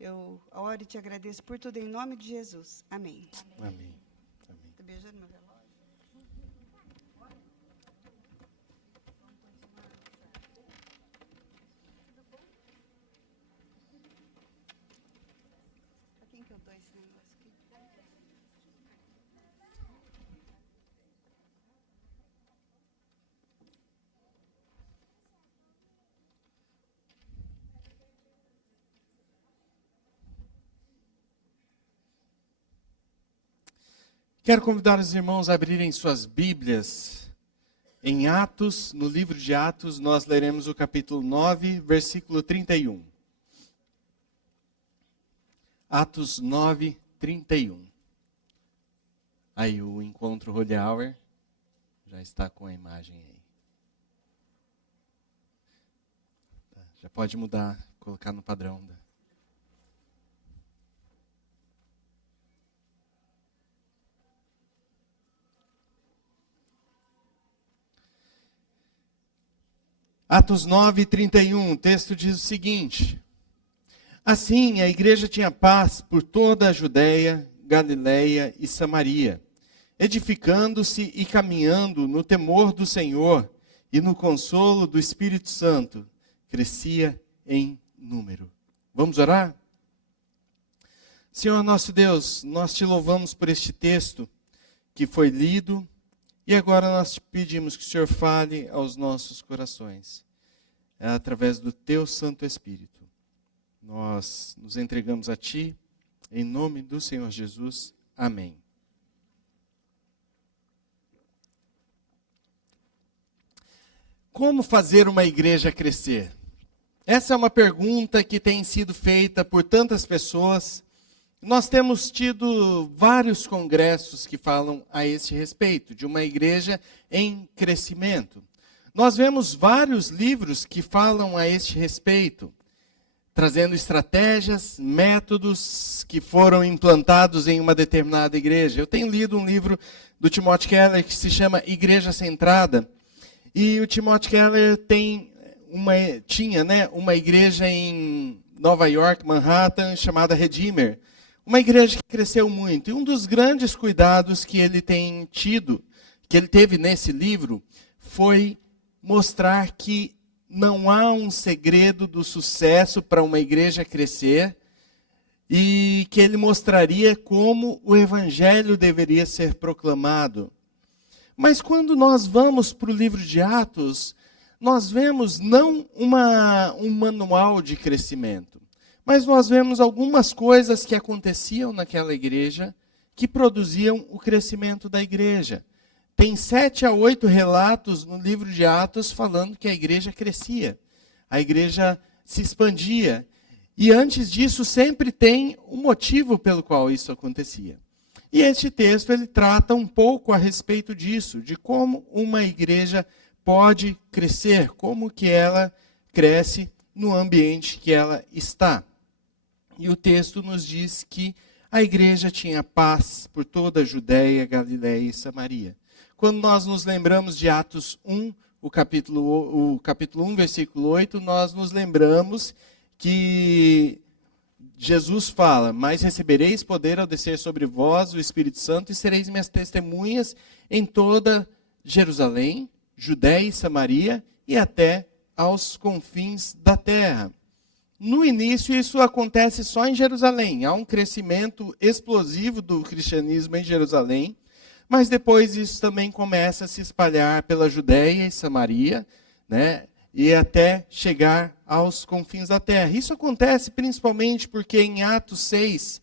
Eu oro e Te agradeço por tudo em nome de Jesus. Amém. Amém. Tá beijando meu relógio? Pra quem que eu dou esse negócio aqui? Quero convidar os irmãos a abrirem suas Bíblias em Atos, no livro de Atos, nós leremos o capítulo 9, versículo 31. Atos 9, 31. Aí o encontro Holy Hour já está com a imagem aí. Já pode mudar, colocar no padrão. Atos 9, 31, o texto diz o seguinte: assim, a igreja tinha paz por toda a Judéia, Galiléia e Samaria, edificando-se e caminhando no temor do Senhor e no consolo do Espírito Santo, crescia em número. Vamos orar? Senhor nosso Deus, nós te louvamos por este texto que foi lido. E agora nós te pedimos que o Senhor fale aos nossos corações, através do Teu Santo Espírito. Nós nos entregamos a Ti, em nome do Senhor Jesus. Amém. Como fazer uma igreja crescer? Essa é uma pergunta que tem sido feita por tantas pessoas. Nós temos tido vários congressos que falam a este respeito, de uma igreja em crescimento. Nós vemos vários livros que falam a este respeito, trazendo estratégias, métodos que foram implantados em uma determinada igreja. Eu tenho lido um livro do Timothy Keller que se chama Igreja Centrada, e o Timothy Keller tinha uma igreja em Nova York, Manhattan, chamada Redeemer. Uma igreja que cresceu muito. E um dos grandes cuidados que ele tem tido, que ele teve nesse livro, foi mostrar que não há um segredo do sucesso para uma igreja crescer, e que ele mostraria como o evangelho deveria ser proclamado. Mas quando nós vamos para o livro de Atos, nós vemos não um manual de crescimento, mas nós vemos algumas coisas que aconteciam naquela igreja que produziam o crescimento da igreja. Tem 7 a 8 relatos no livro de Atos falando que a igreja crescia, a igreja se expandia. E antes disso sempre tem um motivo pelo qual isso acontecia. E este texto ele trata um pouco a respeito disso, de como uma igreja pode crescer, como que ela cresce no ambiente que ela está. E o texto nos diz que a igreja tinha paz por toda a Judéia, Galiléia e Samaria. Quando nós nos lembramos de Atos 1, o capítulo 1, versículo 8, nós nos lembramos que Jesus fala: mas recebereis poder ao descer sobre vós o Espírito Santo e sereis minhas testemunhas em toda Jerusalém, Judéia e Samaria e até aos confins da terra. No início, isso acontece só em Jerusalém. Há um crescimento explosivo do cristianismo em Jerusalém, mas depois isso também começa a se espalhar pela Judéia e Samaria, né? E até chegar aos confins da terra. Isso acontece principalmente porque em Atos 6,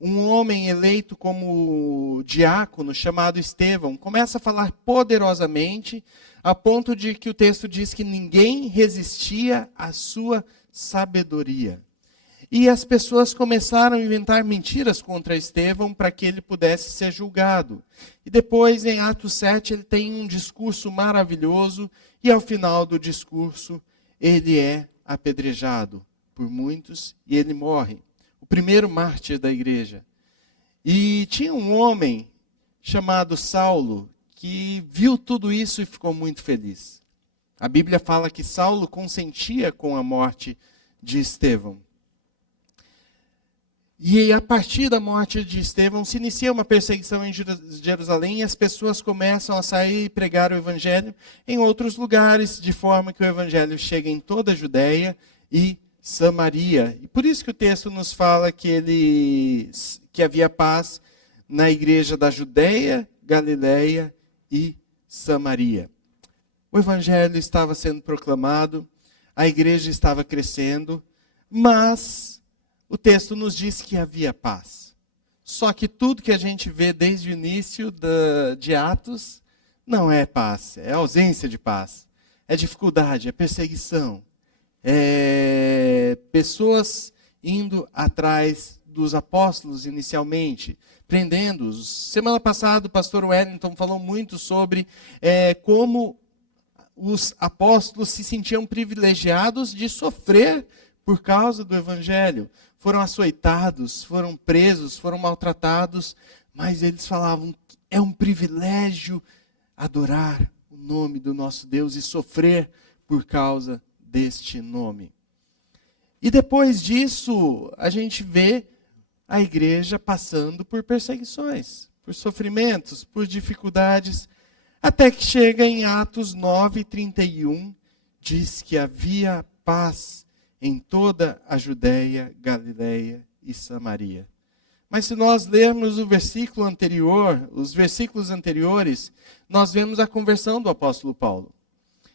um homem eleito como diácono, chamado Estevão, começa a falar poderosamente, a ponto de que o texto diz que ninguém resistia à sua sabedoria. E as pessoas começaram a inventar mentiras contra Estevão para que ele pudesse ser julgado. E depois, em Atos 7, ele tem um discurso maravilhoso, e ao final do discurso, ele é apedrejado por muitos e ele morre. O primeiro mártir da igreja. E tinha um homem chamado Saulo que viu tudo isso e ficou muito feliz. A Bíblia fala que Saulo consentia com a morte de Estevão. E a partir da morte de Estevão se inicia uma perseguição em Jerusalém e as pessoas começam a sair e pregar o evangelho em outros lugares, de forma que o evangelho chega em toda a Judéia e Samaria. E por isso que o texto nos fala que havia paz na igreja da Judéia, Galiléia e Samaria. O evangelho estava sendo proclamado, a igreja estava crescendo, mas o texto nos diz que havia paz. Só que tudo que a gente vê desde o início de Atos não é paz, é ausência de paz. É dificuldade, é perseguição. É pessoas indo atrás dos apóstolos inicialmente, prendendo-os. Semana passada o pastor Wellington falou muito sobre como os apóstolos se sentiam privilegiados de sofrer por causa do evangelho. Foram açoitados, foram presos, foram maltratados, mas eles falavam que é um privilégio adorar o nome do nosso Deus e sofrer por causa deste nome. E depois disso, a gente vê a igreja passando por perseguições, por sofrimentos, por dificuldades, até que chega em Atos 9:31, diz que havia paz em toda a Judéia, Galiléia e Samaria. Mas se nós lermos o versículo anterior, os versículos anteriores, nós vemos a conversão do apóstolo Paulo.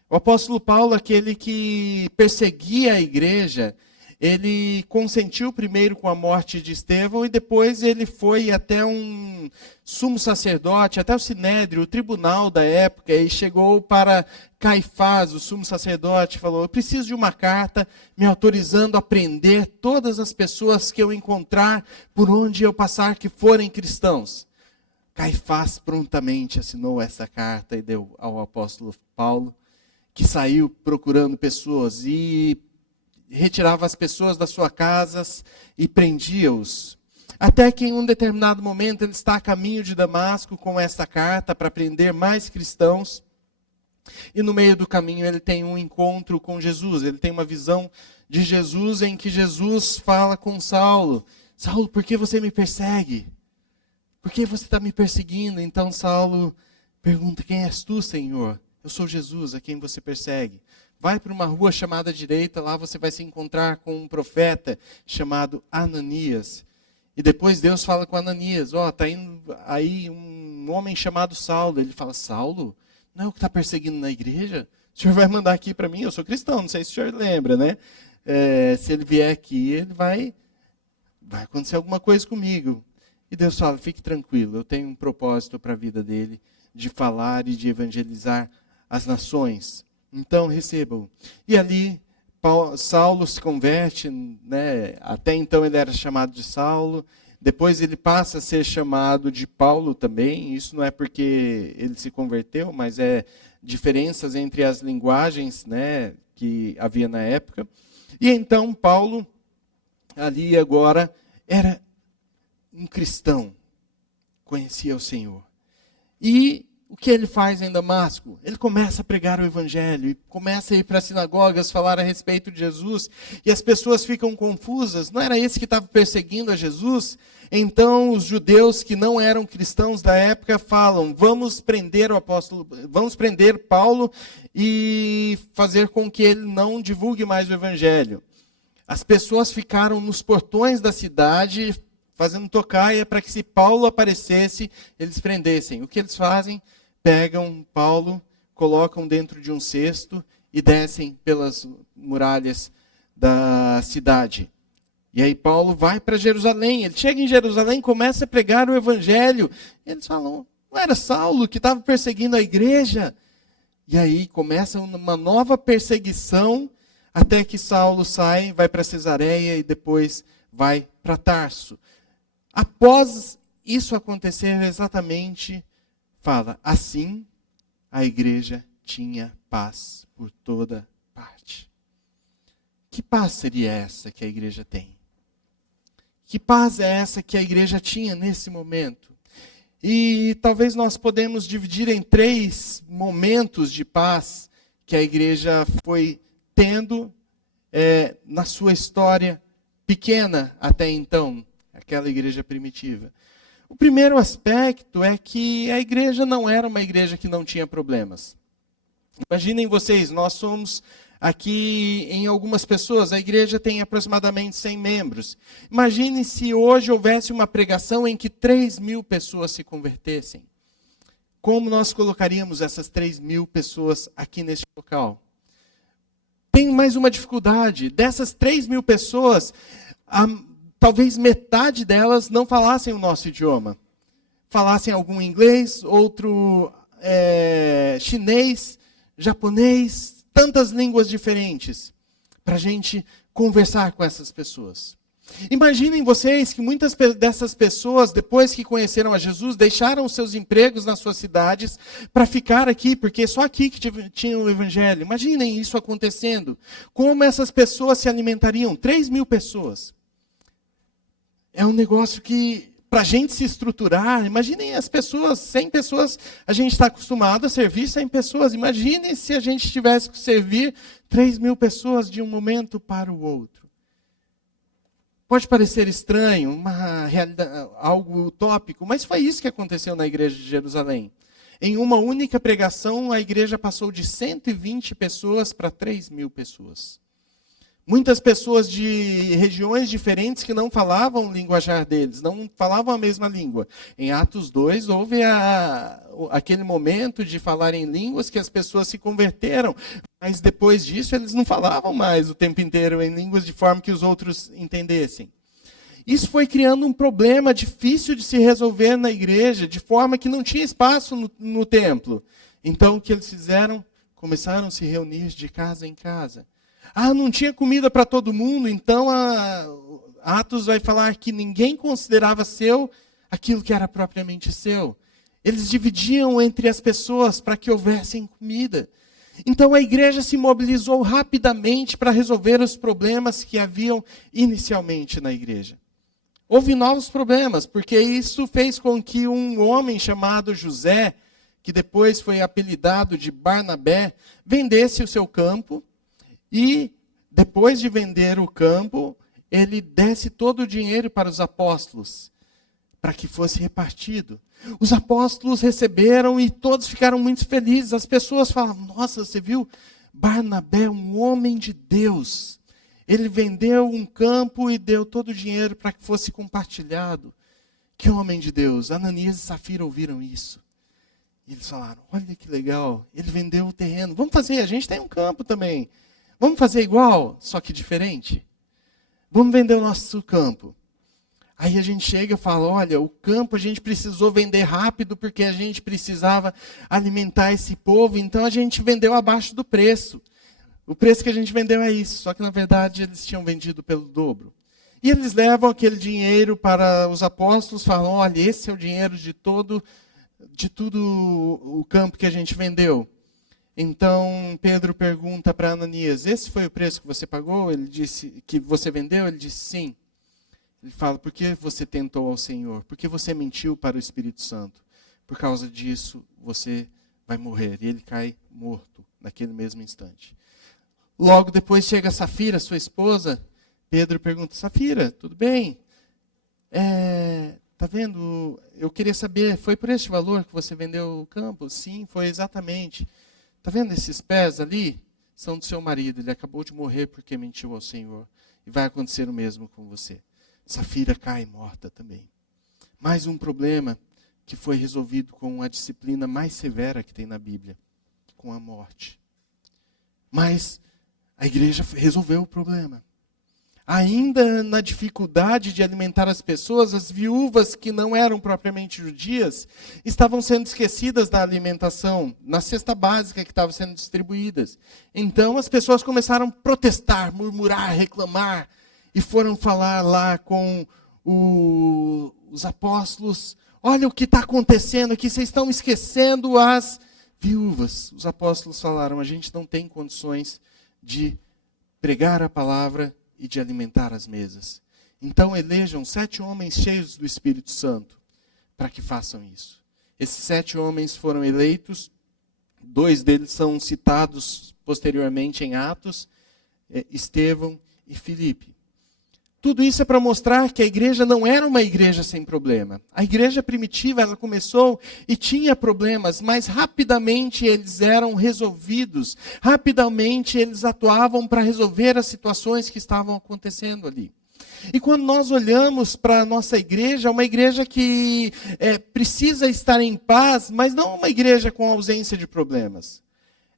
O apóstolo Paulo, aquele que perseguia a igreja, ele consentiu primeiro com a morte de Estevão e depois ele foi até um sumo sacerdote, até o Sinédrio, o tribunal da época, e chegou para Caifás, o sumo sacerdote, e falou: eu preciso de uma carta me autorizando a prender todas as pessoas que eu encontrar por onde eu passar que forem cristãos. Caifás prontamente assinou essa carta e deu ao apóstolo Paulo, que saiu procurando pessoas e retirava as pessoas das suas casas e prendia-os. Até que em um determinado momento ele está a caminho de Damasco com essa carta para prender mais cristãos. E no meio do caminho ele tem um encontro com Jesus. Ele tem uma visão de Jesus em que Jesus fala com Saulo: Saulo, por que você me persegue? Por que você está me perseguindo? Então Saulo pergunta: quem és tu, Senhor? Eu sou Jesus, a quem você persegue. Vai para uma rua chamada direita, lá você vai se encontrar com um profeta chamado Ananias. E depois Deus fala com Ananias: está indo aí um homem chamado Saulo. Ele fala: Saulo? Não é o que está perseguindo na igreja? O senhor vai mandar aqui para mim? Eu sou cristão, não sei se o senhor lembra, né? Se ele vier aqui, ele vai acontecer alguma coisa comigo. E Deus fala: fique tranquilo, eu tenho um propósito para a vida dele, de falar e de evangelizar as nações. Então recebam. E ali Saulo se converte, né? Até então ele era chamado de Saulo, depois ele passa a ser chamado de Paulo também. Isso não é porque ele se converteu, mas é diferenças entre as linguagens, né, que havia na época. E então Paulo ali agora era um cristão, conhecia o Senhor. E o que ele faz em Damasco? Ele começa a pregar o evangelho, e começa a ir para as sinagogas falar a respeito de Jesus, e as pessoas ficam confusas. Não era esse que estava perseguindo a Jesus? Então os judeus que não eram cristãos da época falam: vamos prender o apóstolo, vamos prender Paulo e fazer com que ele não divulgue mais o evangelho. As pessoas ficaram nos portões da cidade fazendo tocaia para que, se Paulo aparecesse, eles prendessem. O que eles fazem? Pegam Paulo, colocam dentro de um cesto e descem pelas muralhas da cidade. E aí Paulo vai para Jerusalém. Ele chega em Jerusalém, começa a pregar o evangelho. Eles falam: não era Saulo que estava perseguindo a igreja? E aí começa uma nova perseguição, até que Saulo sai, vai para Cesareia e depois vai para Tarso. Após isso acontecer, exatamente, fala: assim a igreja tinha paz por toda parte. Que paz seria essa que a igreja tem? Que paz é essa que a igreja tinha nesse momento? E talvez nós podemos dividir em 3 momentos de paz que a igreja foi tendo na sua história pequena até então, aquela igreja primitiva. O primeiro aspecto é que a igreja não era uma igreja que não tinha problemas. Imaginem vocês, nós somos aqui em algumas pessoas, a igreja tem aproximadamente 100 membros. Imaginem se hoje houvesse uma pregação em que 3.000 pessoas se convertessem. Como nós colocaríamos essas 3.000 pessoas aqui neste local? Tem mais uma dificuldade. Dessas 3.000 pessoas, talvez metade delas não falassem o nosso idioma. Falassem algum inglês, outro chinês, japonês, tantas línguas diferentes, para a gente conversar com essas pessoas. Imaginem vocês que muitas dessas pessoas, depois que conheceram a Jesus, deixaram os seus empregos nas suas cidades para ficar aqui, porque só aqui que tinha o evangelho. Imaginem isso acontecendo. Como essas pessoas se alimentariam? 3.000 pessoas. É um negócio que, para a gente se estruturar, imaginem as pessoas, 100 pessoas, a gente está acostumado a servir 100 pessoas. Imaginem se a gente tivesse que servir 3.000 pessoas de um momento para o outro. Pode parecer estranho, uma realidade, algo utópico, mas foi isso que aconteceu na igreja de Jerusalém. Em uma única pregação, a igreja passou de 120 pessoas para 3.000 pessoas. Muitas pessoas de regiões diferentes que não falavam o linguajar deles, não falavam a mesma língua. Em Atos 2, houve aquele momento de falar em línguas que as pessoas se converteram. Mas depois disso, eles não falavam mais o tempo inteiro em línguas de forma que os outros entendessem. Isso foi criando um problema difícil de se resolver na igreja, de forma que não tinha espaço no templo. Então, o que eles fizeram? Começaram a se reunir de casa em casa. Não tinha comida para todo mundo, então Atos vai falar que ninguém considerava seu aquilo que era propriamente seu. Eles dividiam entre as pessoas para que houvessem comida. Então a igreja se mobilizou rapidamente para resolver os problemas que haviam inicialmente na igreja. Houve novos problemas, porque isso fez com que um homem chamado José, que depois foi apelidado de Barnabé, vendesse o seu campo. E, depois de vender o campo, ele desse todo o dinheiro para os apóstolos, para que fosse repartido. Os apóstolos receberam e todos ficaram muito felizes. As pessoas falavam: nossa, você viu? Barnabé, um homem de Deus. Ele vendeu um campo e deu todo o dinheiro para que fosse compartilhado. Que homem de Deus. Ananias e Safira ouviram isso. E eles falaram: olha que legal, ele vendeu o terreno. Vamos fazer, a gente tem um campo também. Vamos fazer igual, só que diferente? Vamos vender o nosso campo. Aí a gente chega e fala: olha, o campo a gente precisou vender rápido porque a gente precisava alimentar esse povo, então a gente vendeu abaixo do preço. O preço que a gente vendeu é isso, só que na verdade eles tinham vendido pelo dobro. E eles levam aquele dinheiro para os apóstolos, falam: olha, esse é o dinheiro de tudo o campo que a gente vendeu. Então Pedro pergunta para Ananias: esse foi o preço que você pagou? Ele disse que você vendeu? Ele disse sim. Ele fala, por que você tentou ao Senhor? Por que você mentiu para o Espírito Santo? Por causa disso, você vai morrer. E ele cai morto naquele mesmo instante. Logo depois chega Safira, sua esposa. Pedro pergunta, Safira, tudo bem? Tá vendo? Eu queria saber, foi por este valor que você vendeu o campo? Sim, foi exatamente. Tá vendo esses pés ali? São do seu marido. Ele acabou de morrer porque mentiu ao Senhor. E vai acontecer o mesmo com você. Safira cai morta também. Mais um problema que foi resolvido com a disciplina mais severa que tem na Bíblia, com a morte. Mas a igreja resolveu o problema. Ainda na dificuldade de alimentar as pessoas, as viúvas que não eram propriamente judias estavam sendo esquecidas da alimentação, na cesta básica que estava sendo distribuída. Então as pessoas começaram a protestar, murmurar, reclamar, e foram falar lá com os apóstolos, olha o que está acontecendo aqui, vocês estão esquecendo as viúvas. Os apóstolos falaram, a gente não tem condições de pregar a palavra e de alimentar as mesas. Então elejam 7 homens cheios do Espírito Santo para que façam isso. Esses 7 homens foram eleitos, 2 deles são citados posteriormente em Atos, Estevão e Filipe. Tudo isso é para mostrar que a igreja não era uma igreja sem problema. A igreja primitiva, ela começou e tinha problemas, mas rapidamente eles eram resolvidos. Rapidamente eles atuavam para resolver as situações que estavam acontecendo ali. E quando nós olhamos para a nossa igreja, é uma igreja que precisa estar em paz, mas não uma igreja com ausência de problemas.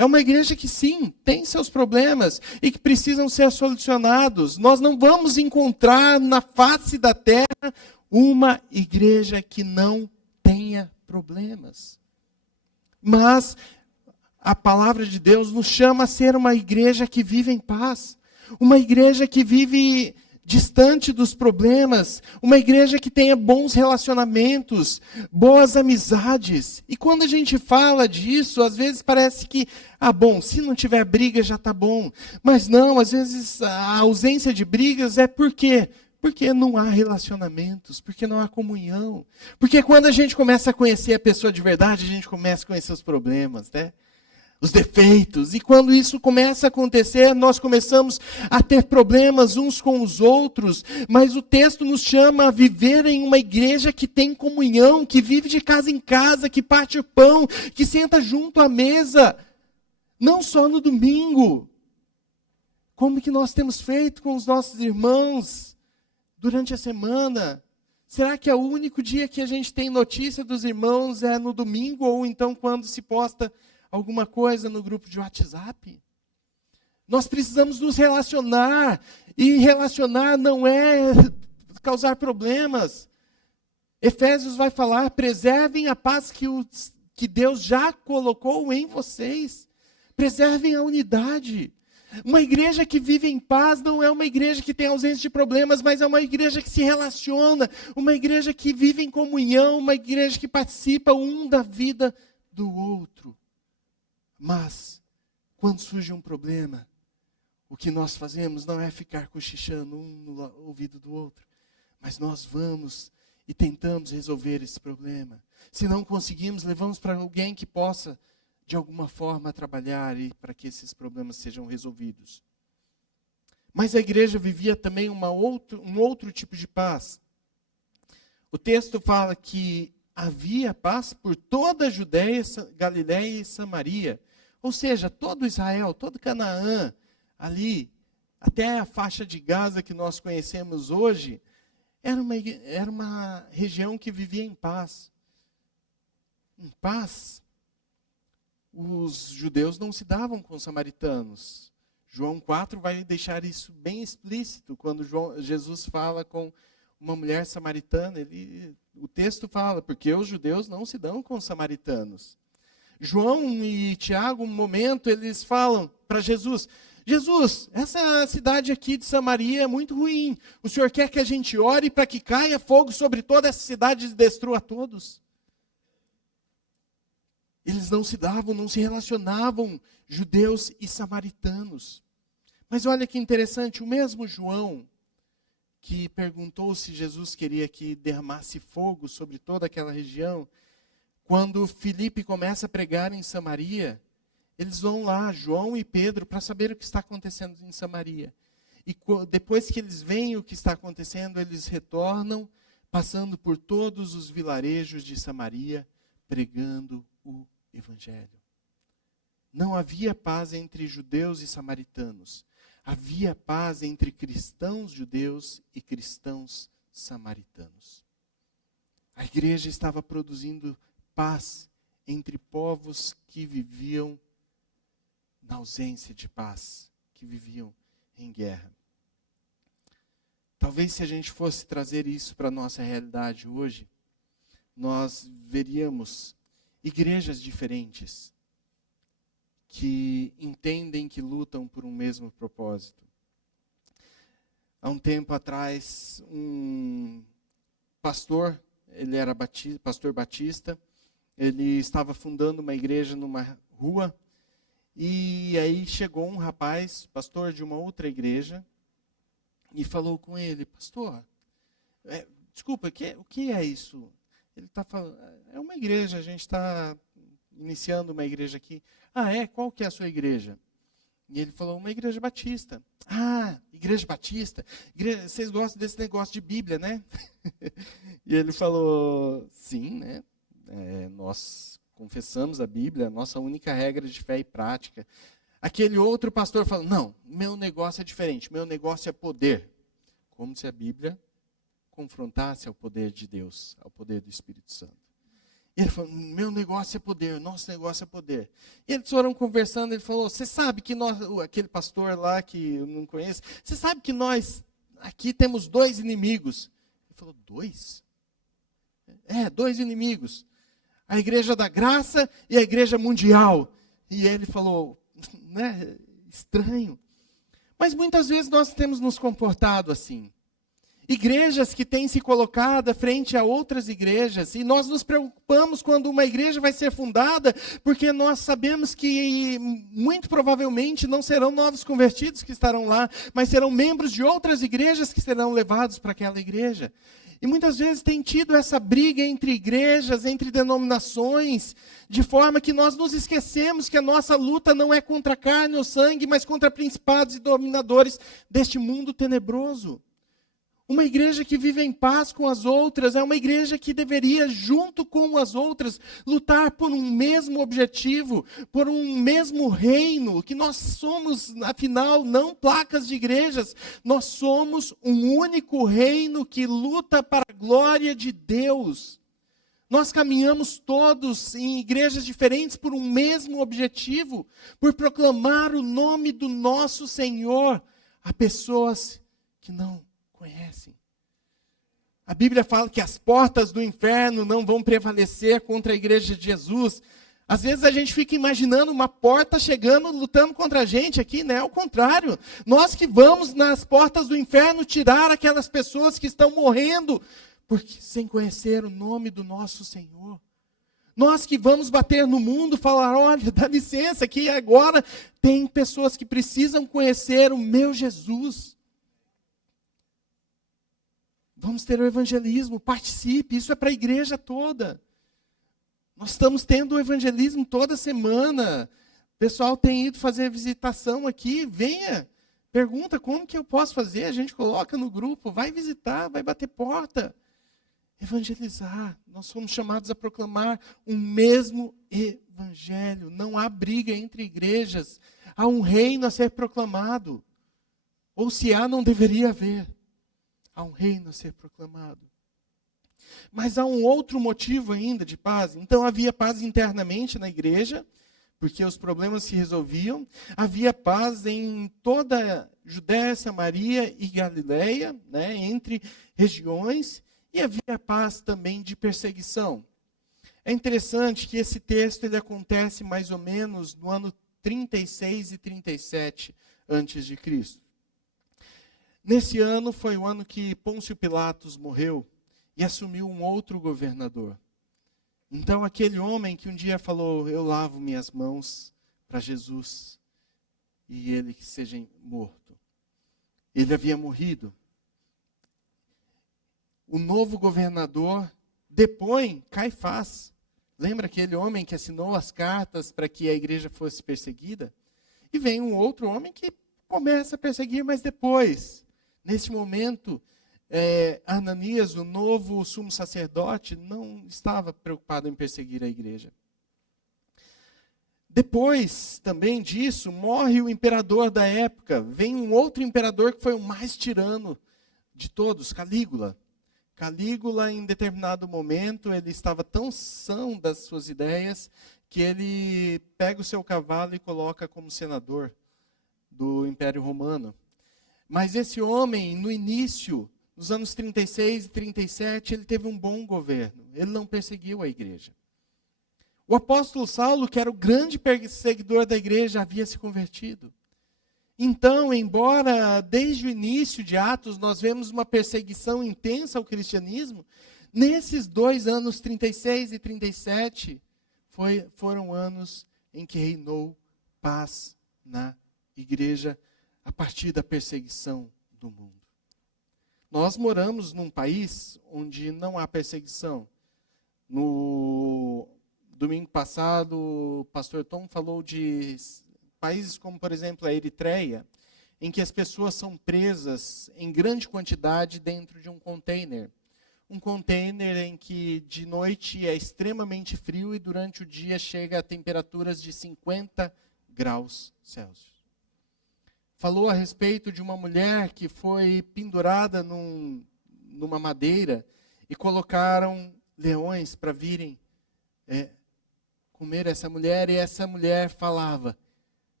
É uma igreja que sim, tem seus problemas e que precisam ser solucionados. Nós não vamos encontrar na face da terra uma igreja que não tenha problemas. Mas a palavra de Deus nos chama a ser uma igreja que vive em paz. Uma igreja que vive distante dos problemas, uma igreja que tenha bons relacionamentos, boas amizades. E quando a gente fala disso, às vezes parece que, bom, se não tiver briga já está bom. Mas não, às vezes a ausência de brigas é por quê? Porque não há relacionamentos, porque não há comunhão. Porque quando a gente começa a conhecer a pessoa de verdade, a gente começa a conhecer os problemas, né? Os defeitos. E quando isso começa a acontecer, nós começamos a ter problemas uns com os outros. Mas o texto nos chama a viver em uma igreja que tem comunhão, que vive de casa em casa, que parte o pão, que senta junto à mesa. Não só no domingo. Como que nós temos feito com os nossos irmãos durante a semana? Será que é o único dia que a gente tem notícia dos irmãos é no domingo ou então quando se posta alguma coisa no grupo de WhatsApp? Nós precisamos nos relacionar. E relacionar não é causar problemas. Efésios vai falar, preservem a paz que Deus já colocou em vocês. Preservem a unidade. Uma igreja que vive em paz não é uma igreja que tem ausência de problemas, mas é uma igreja que se relaciona. Uma igreja que vive em comunhão. Uma igreja que participa um da vida do outro. Mas, quando surge um problema, o que nós fazemos não é ficar cochichando um no ouvido do outro, mas nós vamos e tentamos resolver esse problema. Se não conseguimos, levamos para alguém que possa, de alguma forma, trabalhar e para que esses problemas sejam resolvidos. Mas a igreja vivia também um outro tipo de paz. O texto fala que havia paz por toda a Judéia, Galiléia e Samaria. Ou seja, todo Israel, todo Canaã, ali, até a faixa de Gaza que nós conhecemos hoje, era uma região que vivia em paz. Em paz, os judeus não se davam com os samaritanos. João 4 vai deixar isso bem explícito, quando Jesus fala com uma mulher samaritana. O texto fala, porque os judeus não se dão com os samaritanos. João e Tiago, um momento, eles falam para Jesus, Jesus, essa cidade aqui de Samaria é muito ruim. O Senhor quer que a gente ore para que caia fogo sobre toda essa cidade e destrua todos? Eles não se davam, não se relacionavam, judeus e samaritanos. Mas olha que interessante, o mesmo João, que perguntou se Jesus queria que derramasse fogo sobre toda aquela região, quando Filipe começa a pregar em Samaria, eles vão lá, João e Pedro, para saber o que está acontecendo em Samaria. E depois que eles veem o que está acontecendo, eles retornam, passando por todos os vilarejos de Samaria, pregando o Evangelho. Não havia paz entre judeus e samaritanos. Havia paz entre cristãos judeus e cristãos samaritanos. A igreja estava produzindo paz entre povos que viviam na ausência de paz, que viviam em guerra. Talvez se a gente fosse trazer isso para a nossa realidade hoje, nós veríamos igrejas diferentes, que entendem que lutam por um mesmo propósito. Há um tempo atrás, um pastor, ele era pastor batista, ele estava fundando uma igreja numa rua, e aí chegou um rapaz, pastor de uma outra igreja, e falou com ele: pastor, desculpa, o que é isso? Ele está falando, é uma igreja, a gente está iniciando uma igreja aqui. Ah, qual que é a sua igreja? E ele falou: uma igreja batista. Ah, igreja batista? Vocês gostam desse negócio de Bíblia, né? E ele falou: sim, né? Nós confessamos a Bíblia, a nossa única regra de fé e prática. Aquele outro pastor falou: não, meu negócio é diferente, meu negócio é poder. Como se a Bíblia confrontasse ao poder de Deus, ao poder do Espírito Santo. E ele falou: meu negócio é poder, nosso negócio é poder. E eles foram conversando, ele falou: você sabe que nós, aquele pastor lá que eu não conheço, você sabe que nós aqui temos 2 inimigos. Ele falou: 2? 2 inimigos. A igreja da graça e a igreja mundial. E ele falou, né, estranho. Mas muitas vezes nós temos nos comportado assim. Igrejas que têm se colocado frente a outras igrejas, e nós nos preocupamos quando uma igreja vai ser fundada, porque nós sabemos que muito provavelmente não serão novos convertidos que estarão lá, mas serão membros de outras igrejas que serão levados para aquela igreja. E muitas vezes tem tido essa briga entre igrejas, entre denominações, de forma que nós nos esquecemos que a nossa luta não é contra a carne ou sangue, mas contra principados e dominadores deste mundo tenebroso. Uma igreja que vive em paz com as outras é uma igreja que deveria, junto com as outras, lutar por um mesmo objetivo, por um mesmo reino, que nós somos, afinal, não placas de igrejas, nós somos um único reino que luta para a glória de Deus. Nós caminhamos todos em igrejas diferentes por um mesmo objetivo, por proclamar o nome do nosso Senhor a pessoas que não conhecem. A Bíblia fala que as portas do inferno não vão prevalecer contra a igreja de Jesus. Às vezes a gente fica imaginando uma porta chegando, lutando contra a gente aqui, né? Ao contrário, nós que vamos nas portas do inferno tirar aquelas pessoas que estão morrendo, porque sem conhecer o nome do nosso Senhor. Nós que vamos bater no mundo, falar: olha, dá licença, que agora tem pessoas que precisam conhecer o meu Jesus. Vamos ter o evangelismo, participe, isso é para a igreja toda. Nós estamos tendo o evangelismo toda semana. O pessoal tem ido fazer visitação aqui, venha, pergunta como que eu posso fazer, a gente coloca no grupo, vai visitar, vai bater porta. Evangelizar, nós somos chamados a proclamar um mesmo evangelho. Não há briga entre igrejas, há um reino a ser proclamado. Ou se há, não deveria haver. Há um reino a ser proclamado. Mas há um outro motivo ainda de paz. Então havia paz internamente na igreja, porque os problemas se resolviam. Havia paz em toda a Judéia, Samaria e Galileia, né, entre regiões. E havia paz também de perseguição. É interessante que esse texto ele acontece mais ou menos no ano 36 e 37 antes de Cristo. Nesse ano foi o ano que Pôncio Pilatos morreu e assumiu um outro governador. Então aquele homem que um dia falou: eu lavo minhas mãos para Jesus e ele que seja morto. Ele havia morrido. o novo governador depõe Caifás. Lembra aquele homem que assinou as cartas para que a igreja fosse perseguida? E vem um outro homem que começa a perseguir, mas depois, nesse momento, Ananias, o novo sumo sacerdote, não estava preocupado em perseguir a igreja. Depois também disso, morre o imperador da época. Vem um outro imperador que foi o mais tirano de todos, Calígula. Calígula, em determinado momento, ele estava tão são das suas ideias que ele pega o seu cavalo e coloca como senador do Império Romano. Mas esse homem, no início, nos anos 36 e 37, ele teve um bom governo. Ele não perseguiu a igreja. O apóstolo Saulo, que era o grande perseguidor da igreja, havia se convertido. Então, embora desde o início de Atos nós vemos uma perseguição intensa ao cristianismo, nesses 2 anos, 36 e 37, foram anos em que reinou paz na igreja a partir da perseguição do mundo. Nós moramos num país onde não há perseguição. No domingo passado, o pastor Tom falou de países como, por exemplo, a Eritreia, em que as pessoas são presas em grande quantidade dentro de um container. Um container em que de noite é extremamente frio e durante o dia chega a temperaturas de 50 graus Celsius. Falou a respeito de uma mulher que foi pendurada numa madeira e colocaram leões para virem comer essa mulher, e essa mulher falava: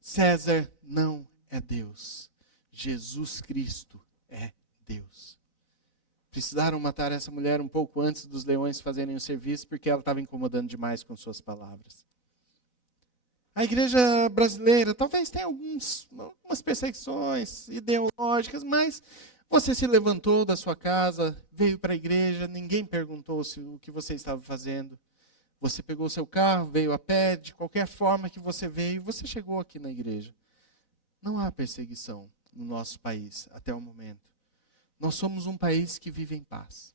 César não é Deus, Jesus Cristo é Deus. Precisaram matar essa mulher um pouco antes dos leões fazerem o serviço, porque ela estava incomodando demais com suas palavras. A igreja brasileira talvez tenha algumas perseguições ideológicas, mas você se levantou da sua casa, veio para a igreja, ninguém perguntou o que você estava fazendo. Você pegou o seu carro, veio a pé, de qualquer forma que você veio, você chegou aqui na igreja. Não há perseguição no nosso país até o momento. Nós somos um país que vive em paz.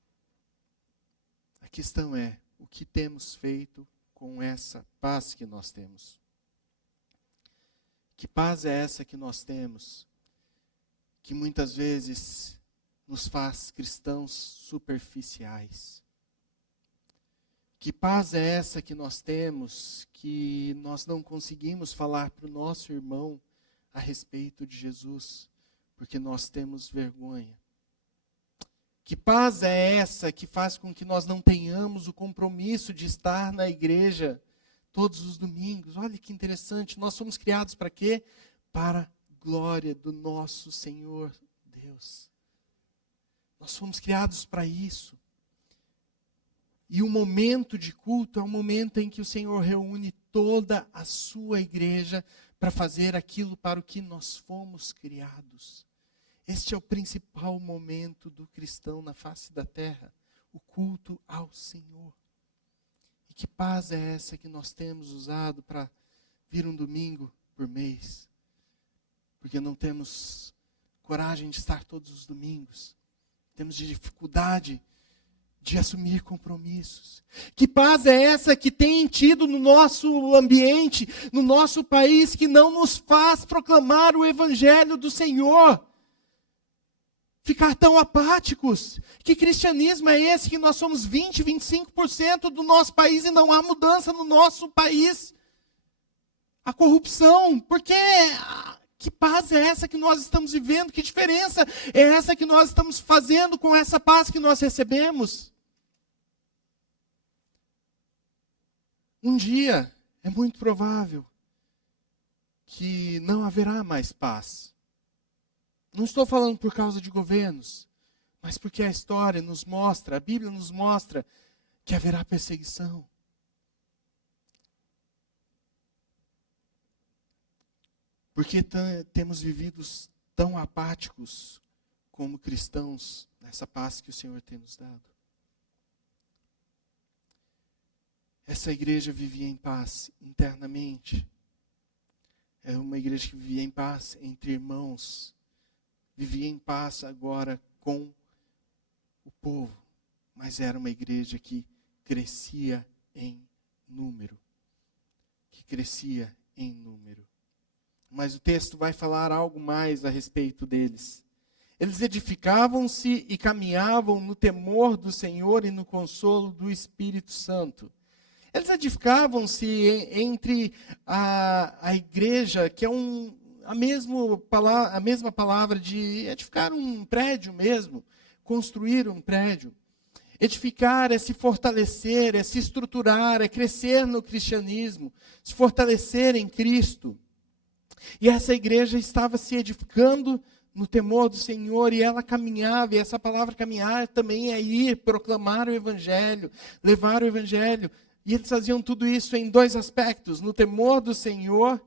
A questão é, o que temos feito com essa paz que nós temos? Que paz é essa que nós temos, que muitas vezes nos faz cristãos superficiais? Que paz é essa que nós temos, que nós não conseguimos falar para o nosso irmão a respeito de Jesus, porque nós temos vergonha? Que paz é essa que faz com que nós não tenhamos o compromisso de estar na igreja todos os domingos? Olha que interessante, nós somos criados para quê? Para a glória do nosso Senhor Deus. Nós fomos criados para isso. E o momento de culto é o momento em que o Senhor reúne toda a sua igreja para fazer aquilo para o que nós fomos criados. Este é o principal momento do cristão na face da terra, o culto ao Senhor. E que paz é essa que nós temos usado para vir um domingo por mês? Porque não temos coragem de estar todos os domingos. Temos dificuldade de assumir compromissos. Que paz é essa que tem tido no nosso ambiente, no nosso país, que não nos faz proclamar o evangelho do Senhor? Ficar tão apáticos? Que cristianismo é esse que nós somos 20, 25% do nosso país e não há mudança no nosso país? A corrupção, porque que paz é essa que nós estamos vivendo? Que diferença é essa que nós estamos fazendo com essa paz que nós recebemos? Um dia, é muito provável que não haverá mais paz. Não estou falando por causa de governos, mas porque a história nos mostra, a Bíblia nos mostra que haverá perseguição. Porque temos vivido tão apáticos como cristãos nessa paz que o Senhor tem nos dado. Essa igreja vivia em paz internamente. É uma igreja que vivia em paz entre irmãos. Vivia em paz agora com o povo, mas era uma igreja que crescia em número. Que crescia em número. Mas o texto vai falar algo mais a respeito deles. Eles edificavam-se e caminhavam no temor do Senhor e no consolo do Espírito Santo. Eles edificavam-se entre a igreja, que é a mesma palavra de edificar um prédio mesmo, construir um prédio. Edificar é se fortalecer, é se estruturar, é crescer no cristianismo, se fortalecer em Cristo. E essa igreja estava se edificando no temor do Senhor, e ela caminhava, e essa palavra caminhar também é ir, proclamar o Evangelho, levar o Evangelho. E eles faziam tudo isso em dois aspectos, no temor do Senhor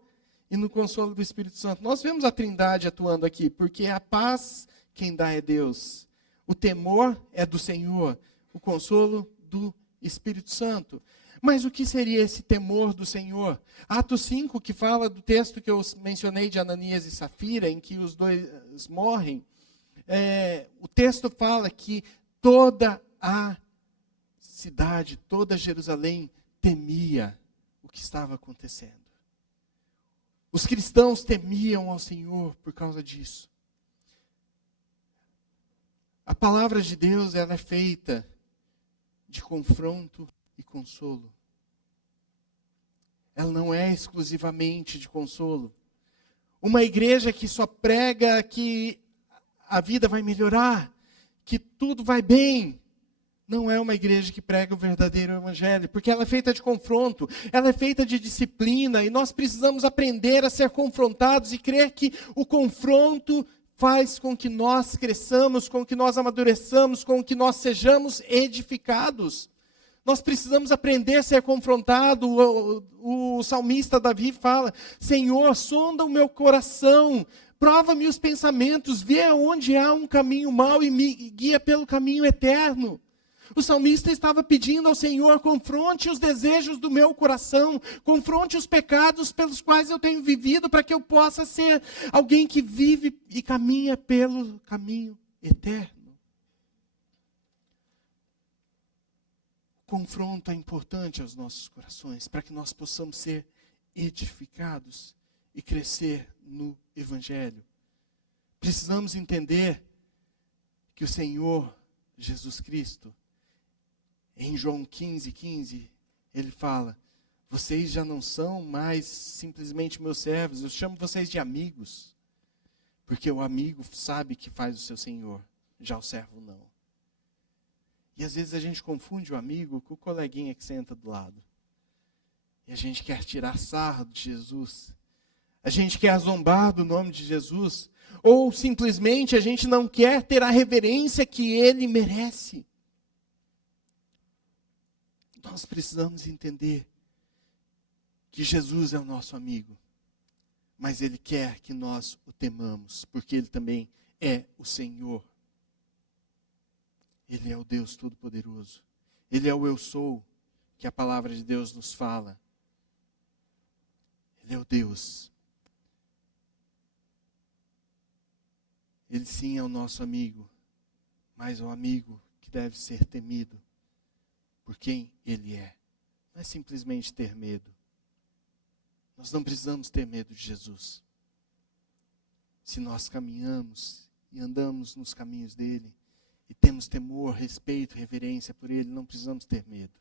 e no consolo do Espírito Santo. Nós vemos a Trindade atuando aqui, porque a paz quem dá é Deus, o temor é do Senhor, o consolo do Espírito Santo. Mas o que seria esse temor do Senhor? Atos 5, que fala do texto que eu mencionei de Ananias e Safira, em que os dois morrem, o texto fala que toda a cidade, toda Jerusalém temia o que estava acontecendo. Os cristãos temiam ao Senhor por causa disso. A palavra de Deus, ela é feita de confronto e consolo. Ela não é exclusivamente de consolo. Uma igreja que só prega que a vida vai melhorar, que tudo vai bem, não é uma igreja que prega o verdadeiro evangelho, porque ela é feita de confronto, ela é feita de disciplina, e nós precisamos aprender a ser confrontados e crer que o confronto faz com que nós cresçamos, com que nós amadureçamos, com que nós sejamos edificados. Nós precisamos aprender a ser confrontado. O salmista Davi fala: Senhor, sonda o meu coração, prova-me os pensamentos, vê onde há um caminho mau e me guia pelo caminho eterno. O salmista estava pedindo ao Senhor: confronte os desejos do meu coração, confronte os pecados pelos quais eu tenho vivido, para que eu possa ser alguém que vive e caminha pelo caminho eterno. Confronto é importante aos nossos corações, para que nós possamos ser edificados e crescer no Evangelho. Precisamos entender que o Senhor Jesus Cristo, em João 15:15, ele fala: vocês já não são mais simplesmente meus servos, eu chamo vocês de amigos, porque o amigo sabe que faz o seu Senhor, já o servo não. E às vezes a gente confunde o amigo com o coleguinha que senta do lado. E a gente quer tirar sarro de Jesus. A gente quer zombar do nome de Jesus. Ou simplesmente a gente não quer ter a reverência que ele merece. Nós precisamos entender que Jesus é o nosso amigo. Mas ele quer que nós o temamos, porque ele também é o Senhor. Ele é o Deus Todo-Poderoso. Ele é o eu sou, que a palavra de Deus nos fala. Ele é o Deus. Ele sim é o nosso amigo, mas é um amigo que deve ser temido por quem ele é. Não é simplesmente ter medo. Nós não precisamos ter medo de Jesus. Se nós caminhamos e andamos nos caminhos dele, e temos temor, respeito, reverência por ele, não precisamos ter medo.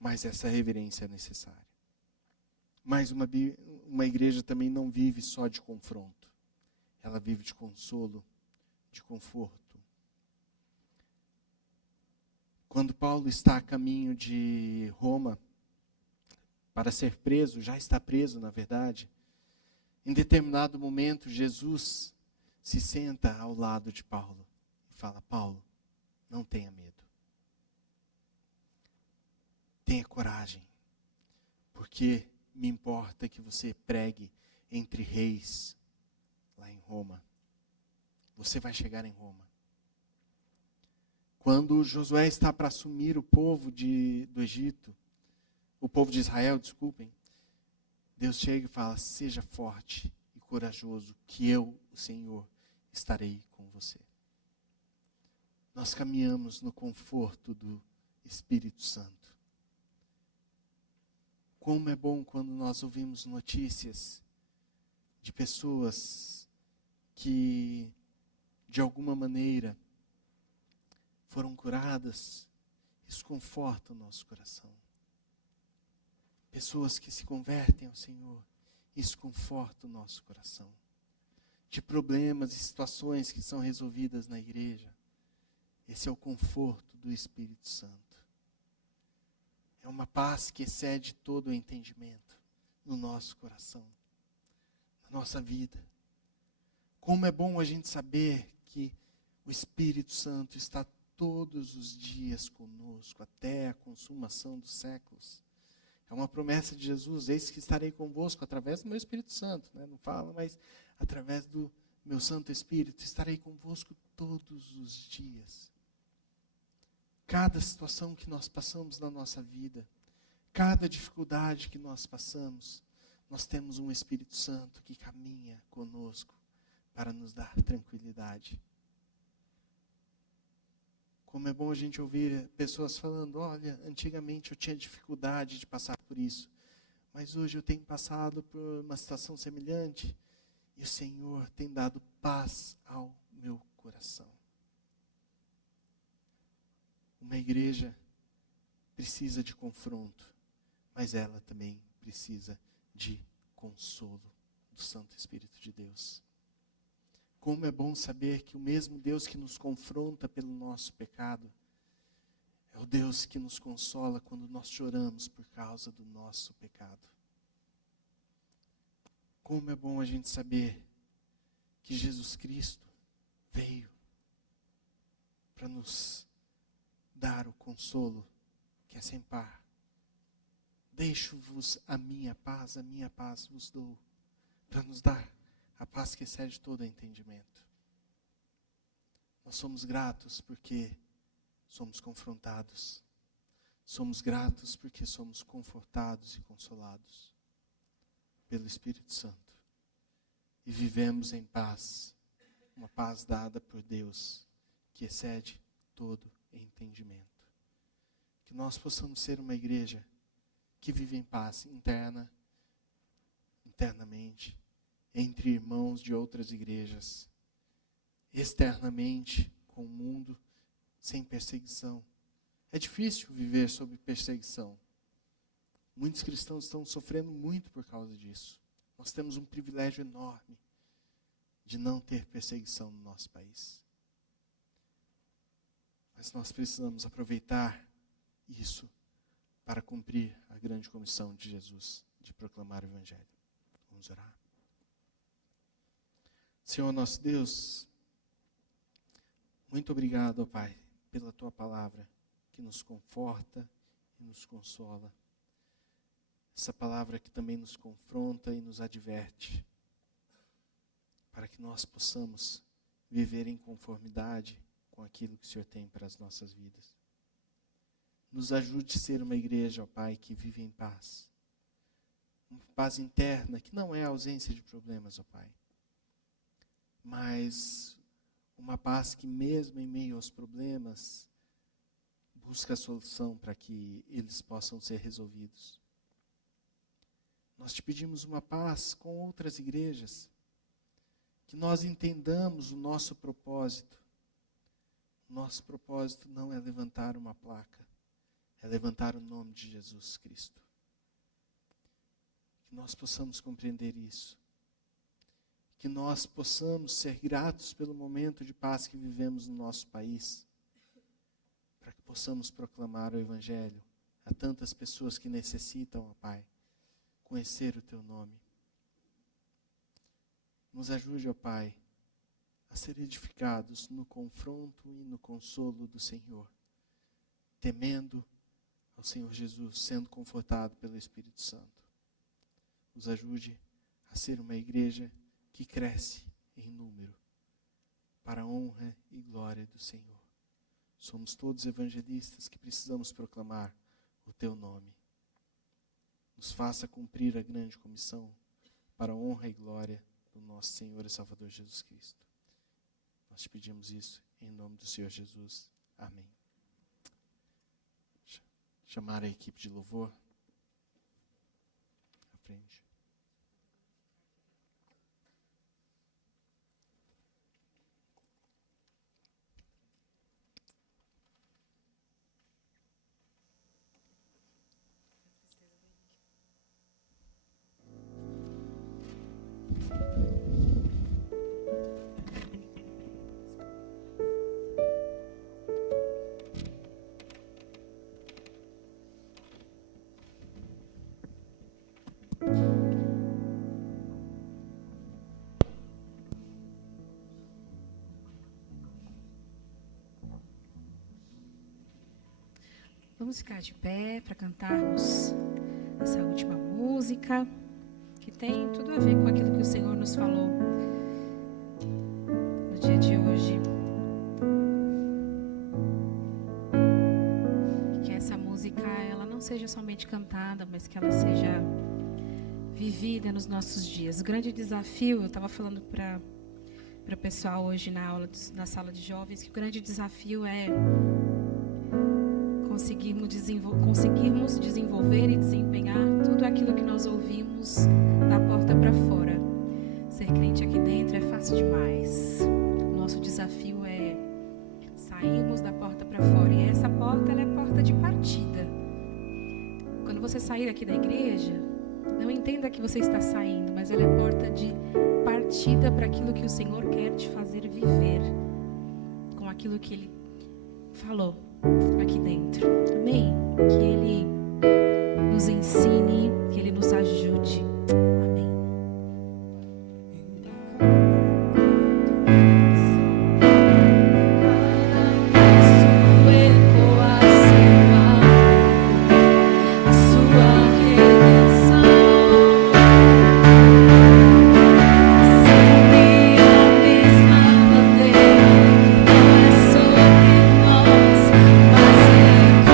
Mas essa reverência é necessária. Mas uma igreja também não vive só de confronto. Ela vive de consolo, de conforto. Quando Paulo está a caminho de Roma, para ser preso, já está preso na verdade, em determinado momento Jesus se senta ao lado de Paulo. Fala: Paulo, não tenha medo. Tenha coragem, porque me importa que você pregue entre reis lá em Roma. Você vai chegar em Roma. Quando Josué está para assumir o povo do Egito, o povo de Israel, desculpem, Deus chega e fala: seja forte e corajoso, que eu, o Senhor, estarei com você. nós caminhamos no conforto do Espírito Santo. Como é bom quando nós ouvimos notícias de pessoas que, de alguma maneira, foram curadas. Isso conforta o nosso coração. Pessoas que se convertem ao Senhor, isso conforta o nosso coração. De problemas e situações que são resolvidas na igreja, esse é o conforto do Espírito Santo. É uma paz que excede todo o entendimento no nosso coração, na nossa vida. Como é bom a gente saber que o Espírito Santo está todos os dias conosco, até a consumação dos séculos. É uma promessa de Jesus: eis que estarei convosco através do meu Espírito Santo. Não fala, mas através do meu Santo Espírito, estarei convosco todos os dias. Cada situação que nós passamos na nossa vida, cada dificuldade que nós passamos, nós temos um Espírito Santo que caminha conosco para nos dar tranquilidade. Como é bom a gente ouvir pessoas falando: olha, antigamente eu tinha dificuldade de passar por isso, mas hoje eu tenho passado por uma situação semelhante e o Senhor tem dado paz ao meu coração. Uma igreja precisa de confronto, mas ela também precisa de consolo do Santo Espírito de Deus. Como é bom saber que o mesmo Deus que nos confronta pelo nosso pecado é o Deus que nos consola quando nós choramos por causa do nosso pecado. Como é bom a gente saber que Jesus Cristo veio para nos dar o consolo que é sem par. Deixo-vos a minha paz vos dou, para nos dar a paz que excede todo entendimento. Nós somos gratos porque somos confrontados. Somos gratos porque somos confortados e consolados pelo Espírito Santo. E vivemos em paz, uma paz dada por Deus, que excede todo entendimento. Que nós possamos ser uma igreja que vive em paz internamente, entre irmãos de outras igrejas, externamente com o mundo, sem perseguição. É difícil viver sob perseguição. Muitos cristãos estão sofrendo muito por causa disso. Nós temos um privilégio enorme de não ter perseguição no nosso país. Mas nós precisamos aproveitar isso para cumprir a grande comissão de Jesus, de proclamar o Evangelho. Vamos orar. Senhor nosso Deus, muito obrigado, ó Pai, pela Tua palavra, que nos conforta e nos consola. Essa palavra que também nos confronta e nos adverte, para que nós possamos viver em conformidade com aquilo que o Senhor tem para as nossas vidas. Nos ajude a ser uma igreja, ó Pai, que vive em paz. Uma paz interna, que não é a ausência de problemas, ó Pai, mas uma paz que mesmo em meio aos problemas, busca a solução para que eles possam ser resolvidos. Nós te pedimos uma paz com outras igrejas, que nós entendamos o nosso propósito. Nosso propósito não é levantar uma placa, é levantar o nome de Jesus Cristo. Que nós possamos compreender isso. Que nós possamos ser gratos pelo momento de paz que vivemos no nosso país, para que possamos proclamar o Evangelho a tantas pessoas que necessitam, ó Pai, conhecer o Teu nome. Nos ajude, ó Pai, a ser edificados no confronto e no consolo do Senhor, temendo ao Senhor Jesus, sendo confortado pelo Espírito Santo. Nos ajude a ser uma igreja que cresce em número, para a honra e glória do Senhor. Somos todos evangelistas que precisamos proclamar o Teu nome. Nos faça cumprir a grande comissão, para a honra e glória do nosso Senhor e Salvador Jesus Cristo. Nós te pedimos isso Em nome do Senhor Jesus. Amém. Chamar a equipe de louvor à frente. Vamos ficar de pé para cantarmos essa última música, que tem tudo a ver com aquilo que o Senhor nos falou no dia de hoje. Que essa música ela não seja somente cantada, mas que ela seja vivida nos nossos dias. O grande desafio, eu estava falando para o pessoal hoje na aula, na sala de jovens, que o grande desafio é conseguirmos desenvolver e desempenhar tudo aquilo que nós ouvimos da porta para fora. Ser crente aqui dentro é fácil demais. O nosso desafio é sairmos da porta para fora. E essa porta, ela é porta de partida. Quando você sair aqui da igreja, não entenda que você está saindo, mas ela é porta de partida para aquilo que o Senhor quer te fazer viver, com aquilo que Ele falou aqui dentro. Amém? Que Ele nos ensine, que Ele nos ajude. Amém. Mas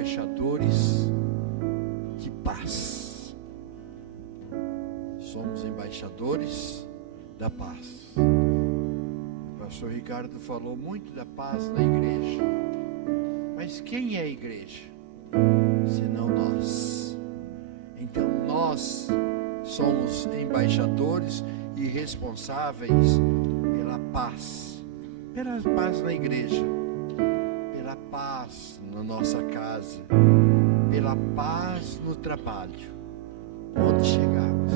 embaixadores de paz. Somos embaixadores da paz. O pastor Ricardo falou muito da paz na igreja. Mas quem é a igreja? Senão nós. Então nós somos embaixadores e responsáveis pela paz. Pela paz na igreja. Pela paz na nossa casa. Pela paz no trabalho. Onde chegamos.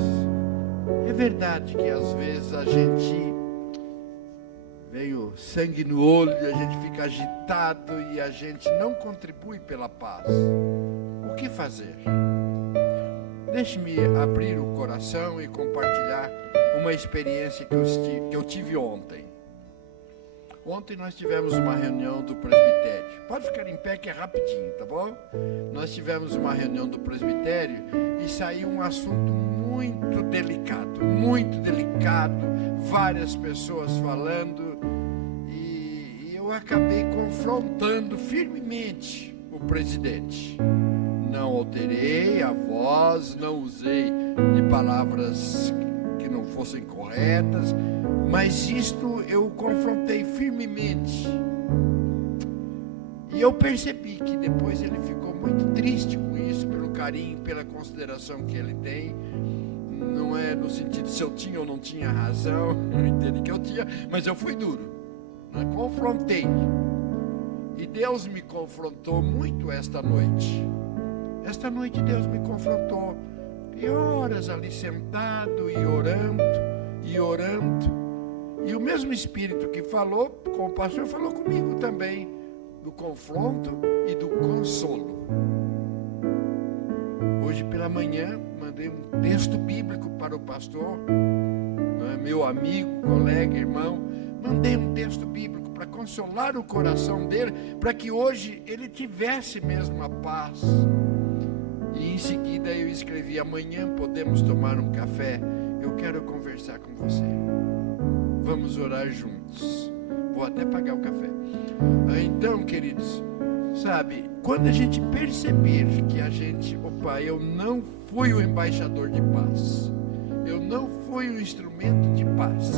É verdade que às vezes a gente vem o sangue no olho, a gente fica agitado e a gente não contribui pela paz. O que fazer? Deixe-me abrir o coração e compartilhar uma experiência que eu tive ontem. Ontem nós tivemos uma reunião do presbitério. Pode ficar em pé que é rapidinho, tá bom? Nós tivemos uma reunião do presbitério e saiu um assunto muito delicado, várias pessoas falando, e eu acabei confrontando firmemente o presidente. Não alterei a voz, não usei de palavras que não fossem corretas, mas isto eu confrontei firmemente. E eu percebi que depois ele ficou muito triste com isso, pelo carinho, pela consideração que ele tem. Não é no sentido se eu tinha ou não tinha razão, eu entendo que eu tinha, mas eu fui duro, né? Confrontei. E Deus me confrontou muito esta noite. Esta noite Deus me confrontou. E horas ali sentado e orando. E o mesmo Espírito que falou com o pastor falou comigo também, do confronto e do consolo. Hoje pela manhã mandei um texto bíblico para o pastor, meu amigo, colega, irmão. Mandei um texto bíblico para consolar o coração dele, para que hoje ele tivesse mesmo a paz. E em seguida eu escrevi: amanhã podemos tomar um café, eu quero conversar com você, vamos orar juntos, vou até pagar o café. Então, queridos, sabe, quando a gente perceber que a gente, eu não fui o embaixador de paz, eu não fui o instrumento de paz,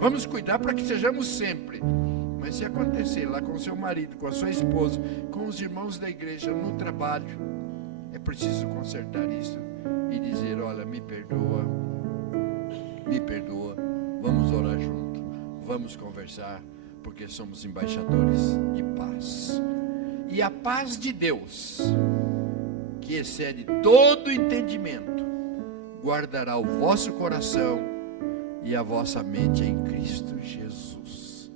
vamos cuidar para que sejamos sempre. Mas se acontecer lá com o seu marido, com a sua esposa, com os irmãos da igreja, no trabalho, é preciso consertar isso e dizer: olha, me perdoa, vamos orar junto, vamos conversar, porque somos embaixadores de paz. E a paz de Deus, que excede todo entendimento, guardará o vosso coração e a vossa mente em Cristo Jesus.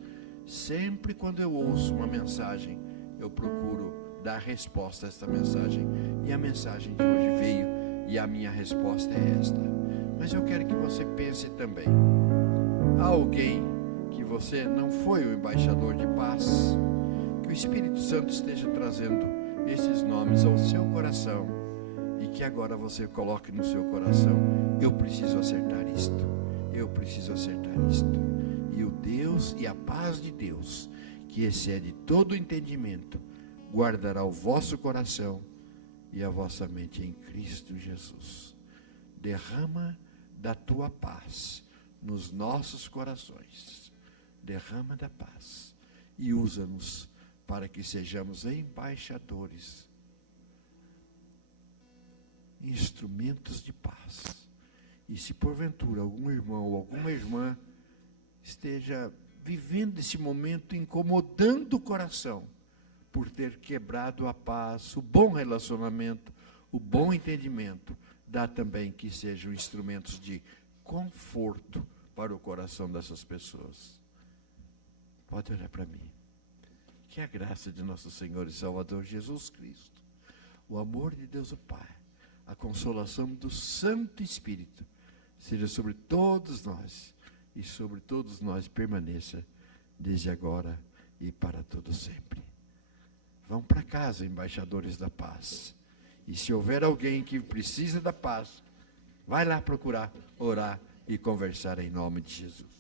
Sempre quando eu ouço uma mensagem, eu procuro dar resposta a esta mensagem. E a mensagem de hoje veio, e a minha resposta é esta. Mas eu quero que você pense também. Há alguém que você não foi o embaixador de paz? Que o Espírito Santo esteja trazendo esses nomes ao seu coração, e que agora você coloque no seu coração: eu preciso acertar isto, eu preciso acertar isto. E o Deus e a paz de Deus, que excede todo o entendimento, guardará o vosso coração e a vossa mente em Cristo Jesus. Derrama da tua paz nos nossos corações, derrama da paz e usa-nos para que sejamos embaixadores, instrumentos de paz. E se porventura algum irmão ou alguma irmã esteja vivendo esse momento incomodando o coração, por ter quebrado a paz, o bom relacionamento, o bom entendimento, dá também que sejam instrumentos de conforto para o coração dessas pessoas. Pode olhar para mim. Que a graça de nosso Senhor e Salvador Jesus Cristo, o amor de Deus o Pai, a consolação do Santo Espírito, seja sobre todos nós, e sobre todos nós permaneça desde agora e para todo sempre. Vão para casa, embaixadores da paz. E se houver alguém que precisa da paz, vai lá procurar, orar e conversar em nome de Jesus.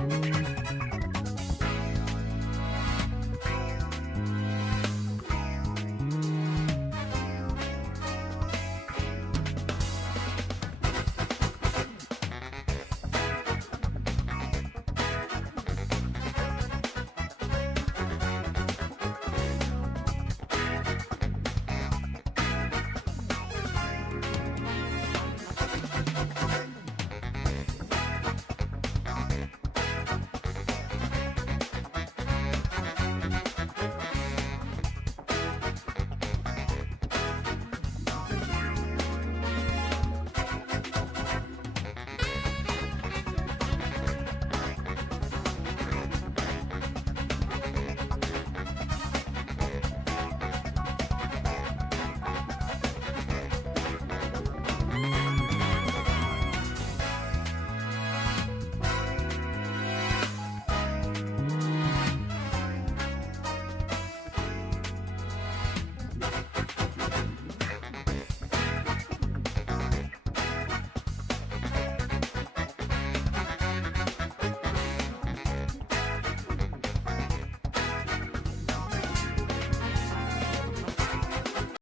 Música